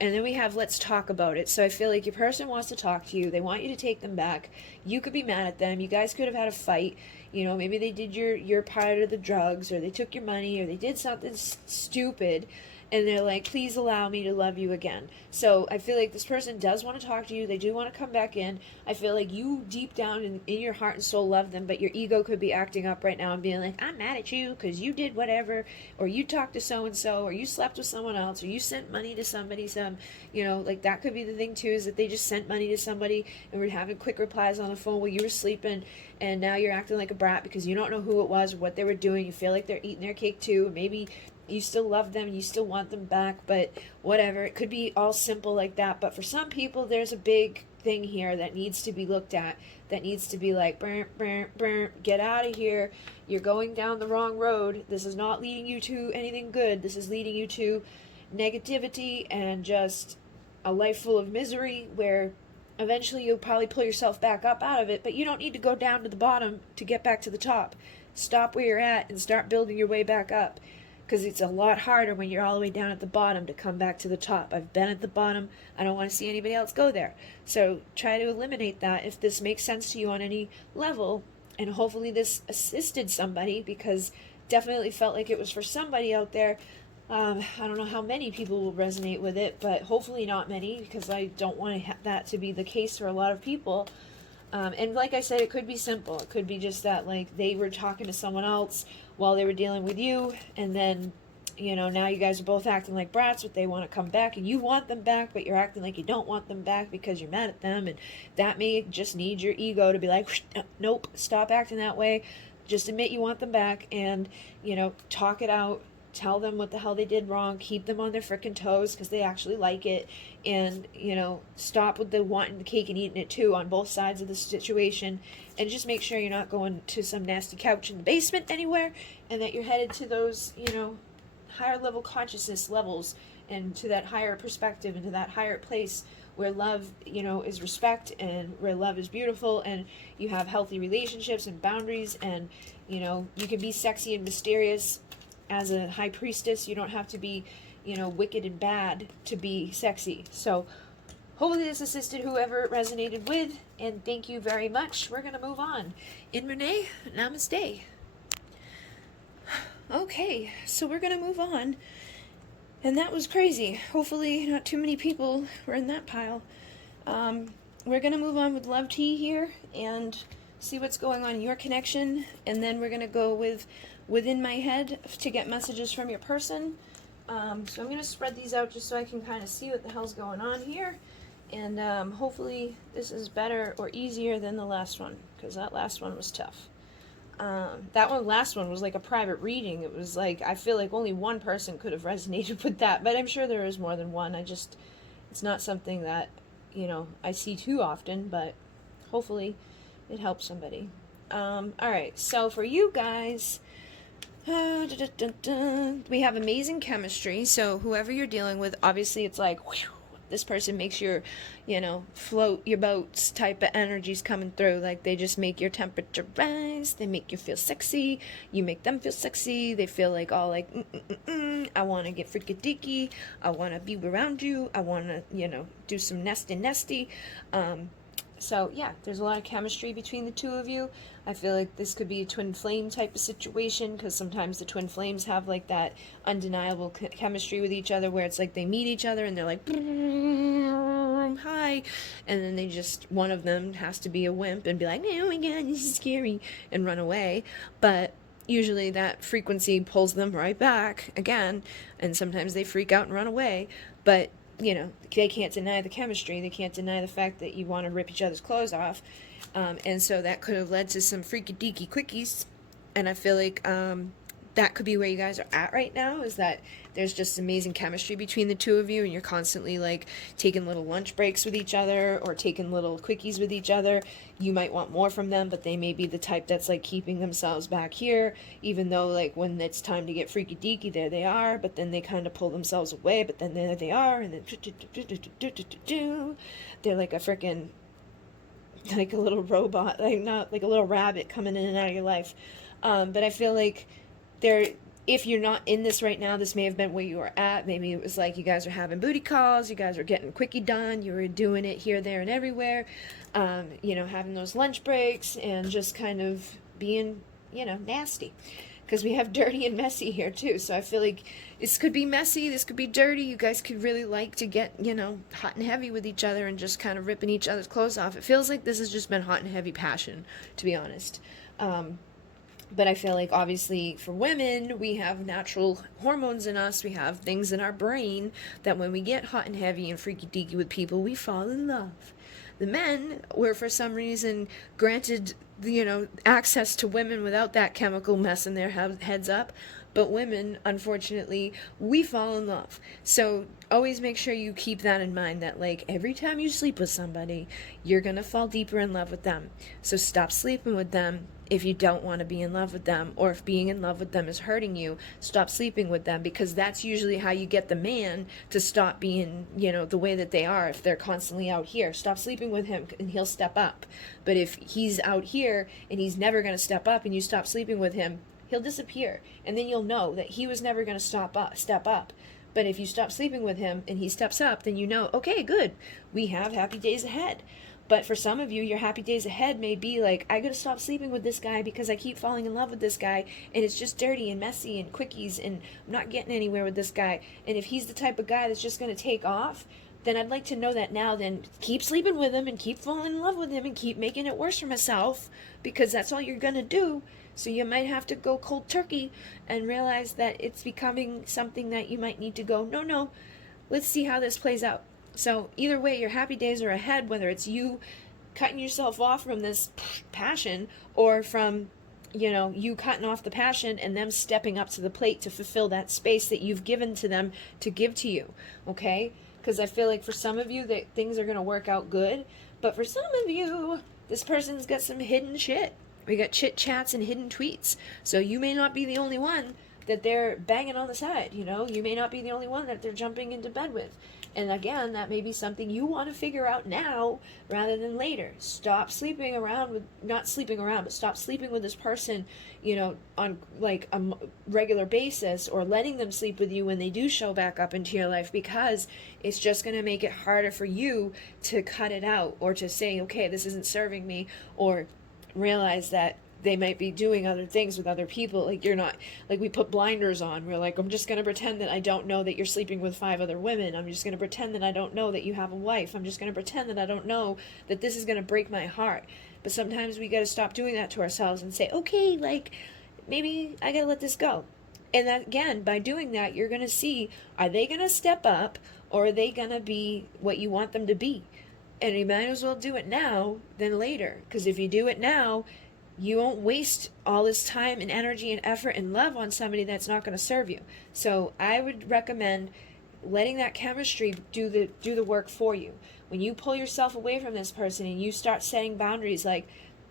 And then we have let's talk about it. So I feel like your person wants to talk to you. They want you to take them back. You could be mad at them. You guys could have had a fight. Maybe they did your part of the drugs, or they took your money, or they did something stupid. And they're like, please allow me to love you again. So I feel like this person does want to talk to you. They do want to come back in. I feel like you deep down in your heart and soul love them, but your ego could be acting up right now and being like, I'm mad at you because you did whatever, or you talked to so-and-so, or you slept with someone else, or you sent money to somebody. That could be the thing too, is that they just sent money to somebody and were having quick replies on the phone while you were sleeping, and now you're acting like a brat because you don't know who it was or what they were doing. You feel like they're eating their cake too. Maybe you still love them and you still want them back, but whatever. It could be all simple like that. But for some people, there's a big thing here that needs to be looked at, that needs to be like, burn, burn, burn, get out of here. You're going down the wrong road. This is not leading you to anything good. This is leading you to negativity and just a life full of misery, where eventually you'll probably pull yourself back up out of it, but you don't need to go down to the bottom to get back to the top. Stop where you're at and start building your way back up. Because it's a lot harder when you're all the way down at the bottom to come back to the top. I've been at the bottom. I don't want to see anybody else go there. So try to eliminate that if this makes sense to you on any level. And hopefully this assisted somebody, because definitely felt like it was for somebody out there. I don't know how many people will resonate with it, but hopefully not many, because I don't want that to be the case for a lot of people. And like I said, it could be simple. It could be just that they were talking to someone else while they were dealing with you, and then now you guys are both acting like brats, but they want to come back and you want them back, but you're acting like you don't want them back because you're mad at them. And that may just need your ego to be like, nope, stop acting that way, just admit you want them back, and talk it out. Tell them what the hell they did wrong. Keep them on their frickin' toes because they actually like it. And, stop with the wanting the cake and eating it too on both sides of the situation. And just make sure you're not going to some nasty couch in the basement anywhere. And that you're headed to those, higher level consciousness levels. And to that higher perspective and to that higher place where love, is respect, and where love is beautiful, and you have healthy relationships and boundaries. And, you can be sexy and mysterious as a high priestess. You don't have to be, wicked and bad to be sexy. So hopefully this assisted whoever it resonated with, and thank you very much. We're going to move on. In MUNAY, namaste. Okay, so we're going to move on. And that was crazy. Hopefully not too many people were in that pile. We're going to move on with Love Tea here and see what's going on in your connection. And then we're going to go with Within My Head to get messages from your person. So I'm going to spread these out just so I can kind of see what the hell's going on here. And hopefully this is better or easier than the last one, because that last one was tough. Last one was like a private reading. It was like, I feel like only one person could have resonated with that, but I'm sure there is more than one. It's not something that, I see too often, but hopefully it helps somebody. Alright, so for you guys, we have amazing chemistry. So whoever you're dealing with, obviously it's like, whew, this person makes your, float your boats type of energies coming through. Like they just make your temperature rise. They make you feel sexy. You make them feel sexy. They feel like all like, I want to get freaky deaky. I want to be around you. I want to, do some nesty. So yeah, there's a lot of chemistry between the two of you. I feel like this could be a twin flame type of situation, because sometimes the twin flames have like that undeniable chemistry with each other, where it's like they meet each other and they're like, hi, and then one of them has to be a wimp and be like, oh my god, this is scary, and run away. But usually that frequency pulls them right back again, and sometimes they freak out and run away. But they can't deny the chemistry. They can't deny the fact that you want to rip each other's clothes off. And so that could have led to some freaky deaky quickies. And I feel like that could be where you guys are at right now, is that there's just amazing chemistry between the two of you, and you're constantly like taking little lunch breaks with each other or taking little quickies with each other. You might want more from them, but they may be the type that's like keeping themselves back here, even though like when it's time to get freaky deaky, there they are, but then they kind of pull themselves away, but then there they are, and then they're like a freaking, like a little robot, like not like a little rabbit coming in and out of your life. But I feel like if you're not in this right now, this may have been where you were at. Maybe it was like you guys are having booty calls, you guys are getting quickie done, you were doing it here, there, and everywhere, having those lunch breaks and just kind of being, nasty. Because we have dirty and messy here too. So I feel like this could be messy, this could be dirty. You guys could really like to get, hot and heavy with each other and just kind of ripping each other's clothes off. It feels like this has just been hot and heavy passion, to be honest. But I feel like obviously for women, we have natural hormones in us. We have things in our brain that when we get hot and heavy and freaky deaky with people, we fall in love. The men were for some reason granted, access to women without that chemical messing their heads up. But women, unfortunately, we fall in love. So always make sure you keep that in mind, that like every time you sleep with somebody, you're going to fall deeper in love with them. So stop sleeping with them if you don't want to be in love with them, or if being in love with them is hurting you. Stop sleeping with them, because that's usually how you get the man to stop being, the way that they are. If they're constantly out here, stop sleeping with him and he'll step up. But if he's out here and he's never going to step up and you stop sleeping with him, he'll disappear, and then you'll know that he was never going to step up. But if you stop sleeping with him and he steps up, then okay, good, we have happy days ahead. But for some of you, your happy days ahead may be like, I gotta stop sleeping with this guy because I keep falling in love with this guy, and it's just dirty and messy and quickies, and I'm not getting anywhere with this guy. And if he's the type of guy that's just gonna take off, then I'd like to know that now. Then keep sleeping with him and keep falling in love with him and keep making it worse for myself, because that's all you're gonna do. So you might have to go cold turkey and realize that it's becoming something that you might need to go, no, let's see how this plays out. So either way, your happy days are ahead, whether it's you cutting yourself off from this passion, or from, you cutting off the passion and them stepping up to the plate to fulfill that space that you've given to them to give to you, okay? Because I feel like for some of you that things are going to work out good, but for some of you, this person's got some hidden shit. We got chit chats and hidden tweets. So you may not be the only one that they're banging on the side, You may not be the only one that they're jumping into bed with. And again, that may be something you want to figure out now rather than later. Stop sleeping around with, not sleeping around, but stop sleeping with this person, on like a regular basis, or letting them sleep with you when they do show back up into your life, because it's just going to make it harder for you to cut it out, or to say, okay, this isn't serving me, or realize that they might be doing other things with other people. Like, you're not, like, we put blinders on. We're like, I'm just going to pretend that I don't know that you're sleeping with 5 other women. I'm just going to pretend that I don't know that you have a wife. I'm just going to pretend that I don't know that this is going to break my heart. But sometimes we got to stop doing that to ourselves and say, okay, like, maybe I got to let this go. And that, again, by doing that, you're going to see, are they going to step up, or are they going to be what you want them to be? And you might as well do it now than later. Because if you do it now, you won't waste all this time and energy and effort and love on somebody that's not going to serve you. So I would recommend letting that chemistry do the work for you. When you pull yourself away from this person and you start setting boundaries, like,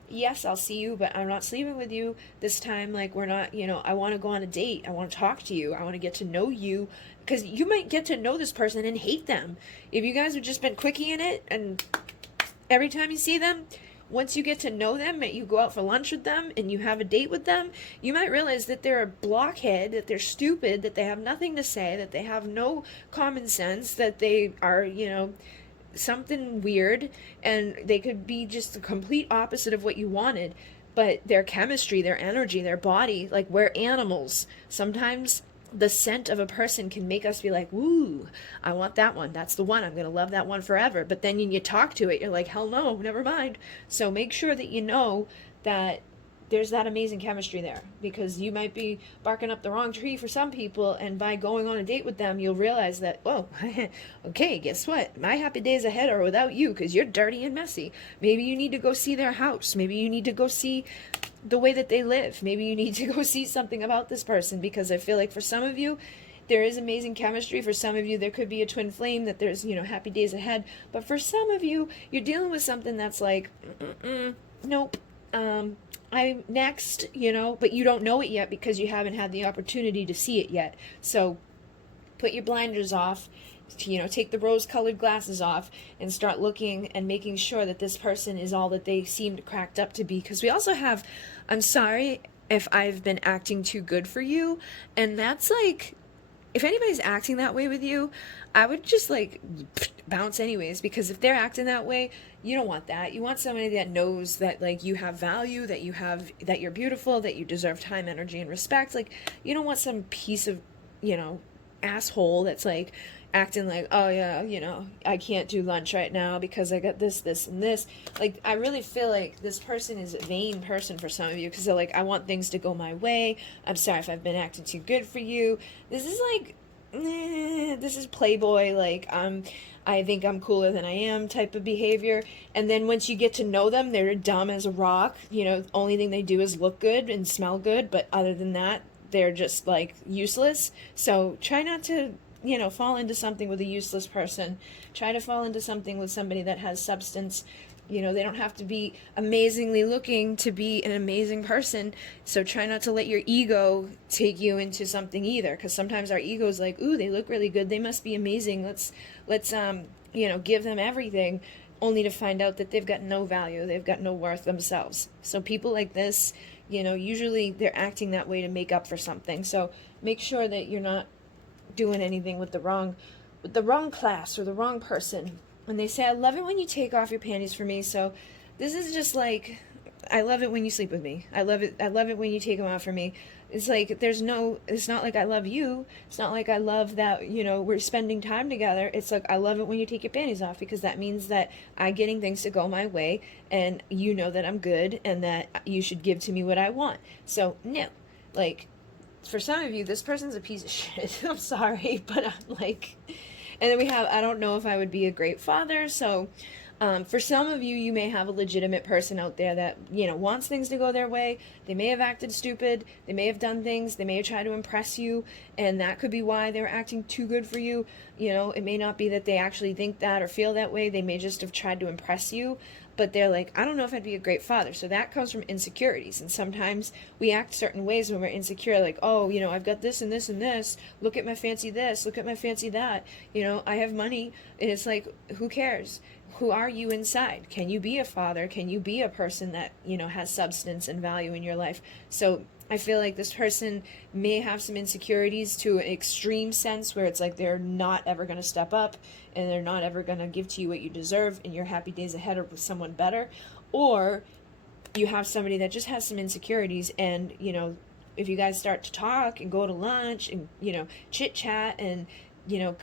yes, I'll see you, but I'm not sleeping with you this time. Like, we're not, I want to go on a date. I want to talk to you. I want to get to know you. Because you might get to know this person and hate them. If you guys have just been quickie in it, and every time you see them, once you get to know them, you go out for lunch with them and you have a date with them, you might realize that they're a blockhead, that they're stupid, that they have nothing to say, that they have no common sense, that they are, something weird, and they could be just the complete opposite of what you wanted. But their chemistry, their energy, their body, like, we're animals. Sometimes the scent of a person can make us be like, woo, I want that one. That's the one. I'm going to love that one forever. But then when you talk to it, you're like, hell no, never mind. So make sure that you know that there's that amazing chemistry there, because you might be barking up the wrong tree for some people, and by going on a date with them, you'll realize that, oh, okay, guess what? My happy days ahead are without you, because you're dirty and messy. Maybe you need to go see their house. Maybe you need to go see the way that they live. Maybe you need to go see something about this person, because I feel like for some of you, there is amazing chemistry. For some of you, there could be a twin flame that there's, happy days ahead. But for some of you, you're dealing with something that's like, nope, I'm next, but you don't know it yet because you haven't had the opportunity to see it yet. So put your blinders off, take the rose-colored glasses off and start looking and making sure that this person is all that they seemed cracked up to be. Because we also have, I'm sorry if I've been acting too good for you. And that's like, if anybody's acting that way with you, I would just bounce anyways, because if they're acting that way, you don't want that. You want somebody that knows that you have value, that you're beautiful, that you deserve time, energy, and respect. You don't want some piece of, asshole that's acting like, oh yeah, I can't do lunch right now because I got this, and this. I really feel like this person is a vain person for some of you, because they're like, I want things to go my way. I'm sorry if I've been acting too good for you. This is this is playboy, I think I'm cooler than I am type of behavior. And then once you get to know them, they're dumb as a rock. Only thing they do is look good and smell good, but other than that, they're just useless. So try not to fall into something with a useless person. Try to fall into something with somebody that has substance. They don't have to be amazingly looking to be an amazing person. So try not to let your ego take you into something either, because sometimes our ego's like, ooh, they look really good, they must be amazing, let's give them everything, only to find out that they've got no value, they've got no worth themselves. So people like this, usually they're acting that way to make up for something. So make sure that you're not doing anything with the wrong class or the wrong person. And they say, I love it when you take off your panties for me. So this is just I love it when you sleep with me. I love it when you take them off for me. It's it's not like I love you. It's not like I love that, we're spending time together. It's I love it when you take your panties off, because that means that I'm getting things to go my way, and that I'm good, and that you should give to me what I want. So no, for some of you, this person's a piece of shit. I'm sorry, but I'm and then we have, I don't know if I would be a great father. So for some of you, you may have a legitimate person out there that, wants things to go their way. They may have acted stupid. They may have done things. They may have tried to impress you. And that could be why they're acting too good for you. It may not be that they actually think that or feel that way. They may just have tried to impress you. But they're I don't know if I'd be a great father. So that comes from insecurities. And sometimes we act certain ways when we're insecure. Oh, I've got this and this and this. Look at my fancy this. Look at my fancy that. I have money. And it's who cares? Who are you inside? Can you be a father? Can you be a person that, has substance and value in your life? So I feel like this person may have some insecurities to an extreme sense, where it's they're not ever going to step up, and they're not ever going to give to you what you deserve, and your happy days ahead are with someone better. Or you have somebody that just has some insecurities, and, if you guys start to talk and go to lunch and, chit chat and,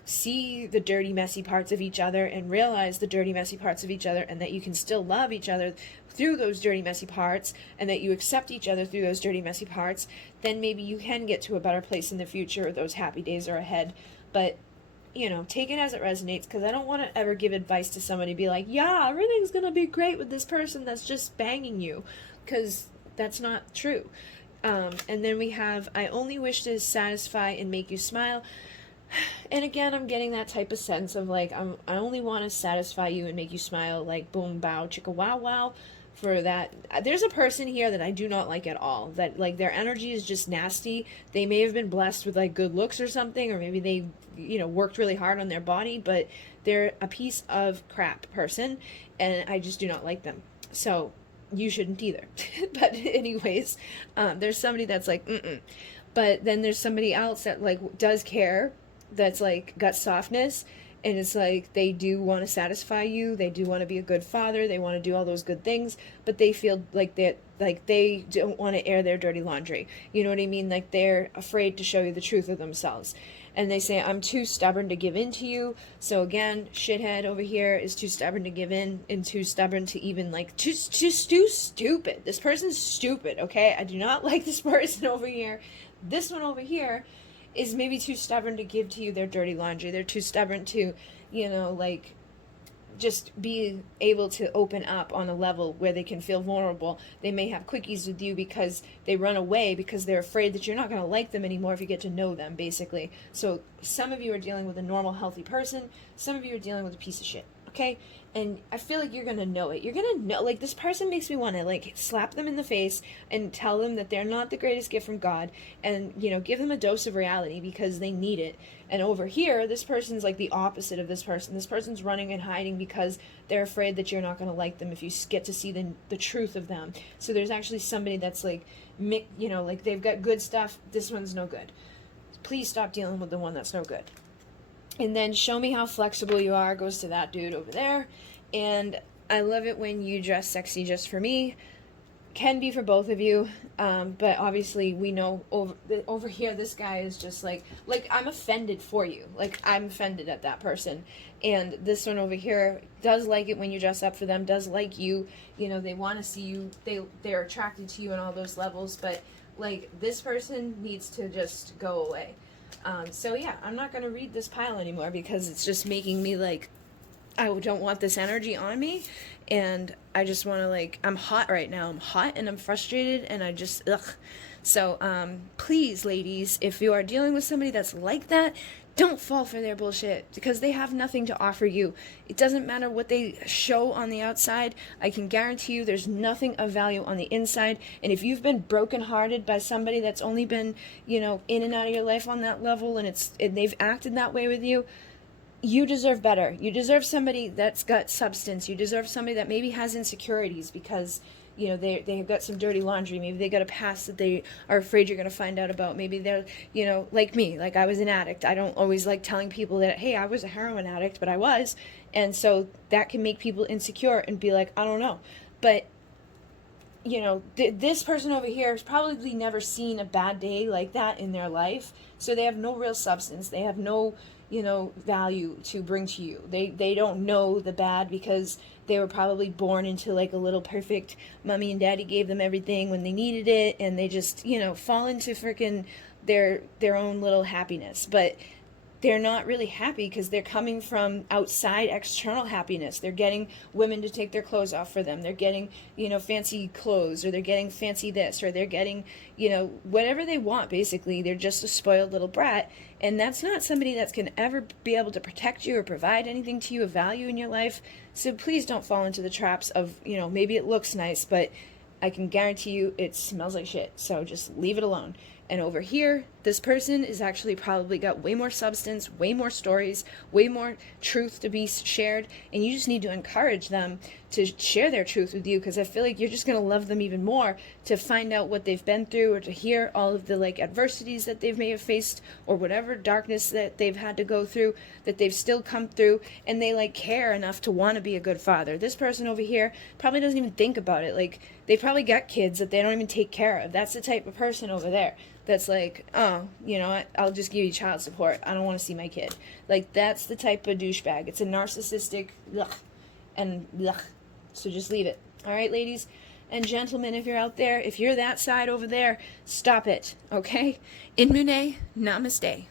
see the dirty, messy parts of each other, and realize the dirty, messy parts of each other, and that you can still love each other through those dirty, messy parts, and that you accept each other through those dirty, messy parts, then maybe you can get to a better place in the future, or those happy days are ahead. But, take it as it resonates, because I don't want to ever give advice to somebody, be like, yeah, everything's going to be great with this person that's just banging you, because that's not true. And then we have, I only wish to satisfy and make you smile. And again, I'm getting that type of sense of I only want to satisfy you and make you smile, boom, bow, chicka, wow, wow. For that, there's a person here that I do not like at all. That their energy is just nasty. They may have been blessed with good looks or something, or maybe they worked really hard on their body, but they're a piece of crap person, and I just do not like them. So you shouldn't either. But anyways, there's somebody that's mm-mm. But then there's somebody else that does care, that's got softness, and it's they do want to satisfy you, they do want to be a good father, they want to do all those good things, but they feel they don't want to air their dirty laundry. You know what I mean? They're afraid to show you the truth of themselves. and they say, I'm too stubborn to give in to you. So again, shithead over here is too stubborn to give in, and too stubborn to even, like, just too stupid. This person's stupid, okay? I do not like this person over here. This one over here is maybe too stubborn to give to you their dirty laundry. They're too stubborn to, you know, like, just be able to open up on a level where they can feel vulnerable. They may have quickies with you because they run away because they're afraid that you're not going to like them anymore if you get to know them, basically. So some of you are dealing with a normal, healthy person. Some of you are dealing with a piece of shit, okay? And I feel like you're going to know it. You're going to know, like, this person makes me want to, like, slap them in the face and tell them that they're not the greatest gift from God, and, you know, give them a dose of reality because they need it. And over here, this person's like the opposite of this person. This person's running and hiding because they're afraid that you're not going to like them if you get to see the truth of them. So there's actually somebody that's like, you know, like they've got good stuff. This one's no good. Please stop dealing with the one that's no good. And then show me how flexible you are goes to that dude over there. And I love it when you dress sexy just for me. Can be for both of you, but obviously we know over here this guy is just like I'm offended for you. Like, I'm offended at that person. And this one over here does like it when you dress up for them, does like you. You know, they want to see you. They're attracted to you on all those levels. But, like, this person needs to just go away. So, yeah, I'm not going to read this pile anymore because it's just making me, like, I don't want this energy on me, and I just want to, like, I'm hot right now. I'm hot and I'm frustrated, and I just, ugh. So, please, ladies, if you are dealing with somebody that's like that, don't fall for their bullshit, because they have nothing to offer you. It doesn't matter what they show on the outside. I can guarantee you there's nothing of value on the inside, and if you've been brokenhearted by somebody that's only been, you know, in and out of your life on that level, and they've acted that way with you, you deserve better. You deserve somebody that's got substance. You deserve somebody that maybe has insecurities because, you know, they've got some dirty laundry. Maybe they got a past that they are afraid you're going to find out about. Maybe they're, you know, like me. Like, I was an addict. I don't always like telling people that, hey, I was a heroin addict, but I was. And so that can make people insecure and be like, I don't know. But, you know, this person over here has probably never seen a bad day like that in their life. So they have no real substance. They have no, you know, value to bring to you. They don't know the bad because they were probably born into, like, a little perfect mommy and daddy gave them everything when they needed it, and they just, you know, fall into freaking their own little happiness. But they're not really happy because they're coming from outside external happiness. They're getting women to take their clothes off for them. They're getting, you know, fancy clothes, or they're getting fancy this, or they're getting, you know, whatever they want, basically. They're just a spoiled little brat. And that's not somebody that's going to ever be able to protect you or provide anything to you of value in your life. So please don't fall into the traps of, you know, maybe it looks nice, but I can guarantee you it smells like shit. So just leave it alone. And over here, this person is actually probably got way more substance, way more stories, way more truth to be shared. And you just need to encourage them to share their truth with you, because I feel like you're just going to love them even more to find out what they've been through, or to hear all of the, like, adversities that they may have faced, or whatever darkness that they've had to go through, that they've still come through, and they, like, care enough to want to be a good father. This person over here probably doesn't even think about it. Like, they probably got kids that they don't even take care of. That's the type of person over there that's like, oh, you know what, I'll just give you child support. I don't want to see my kid. Like, that's the type of douchebag. It's a narcissistic, ugh, and ugh. So just leave it. All right, ladies and gentlemen, if you're out there, if you're that side over there, stop it, okay? In MUNAY, namaste.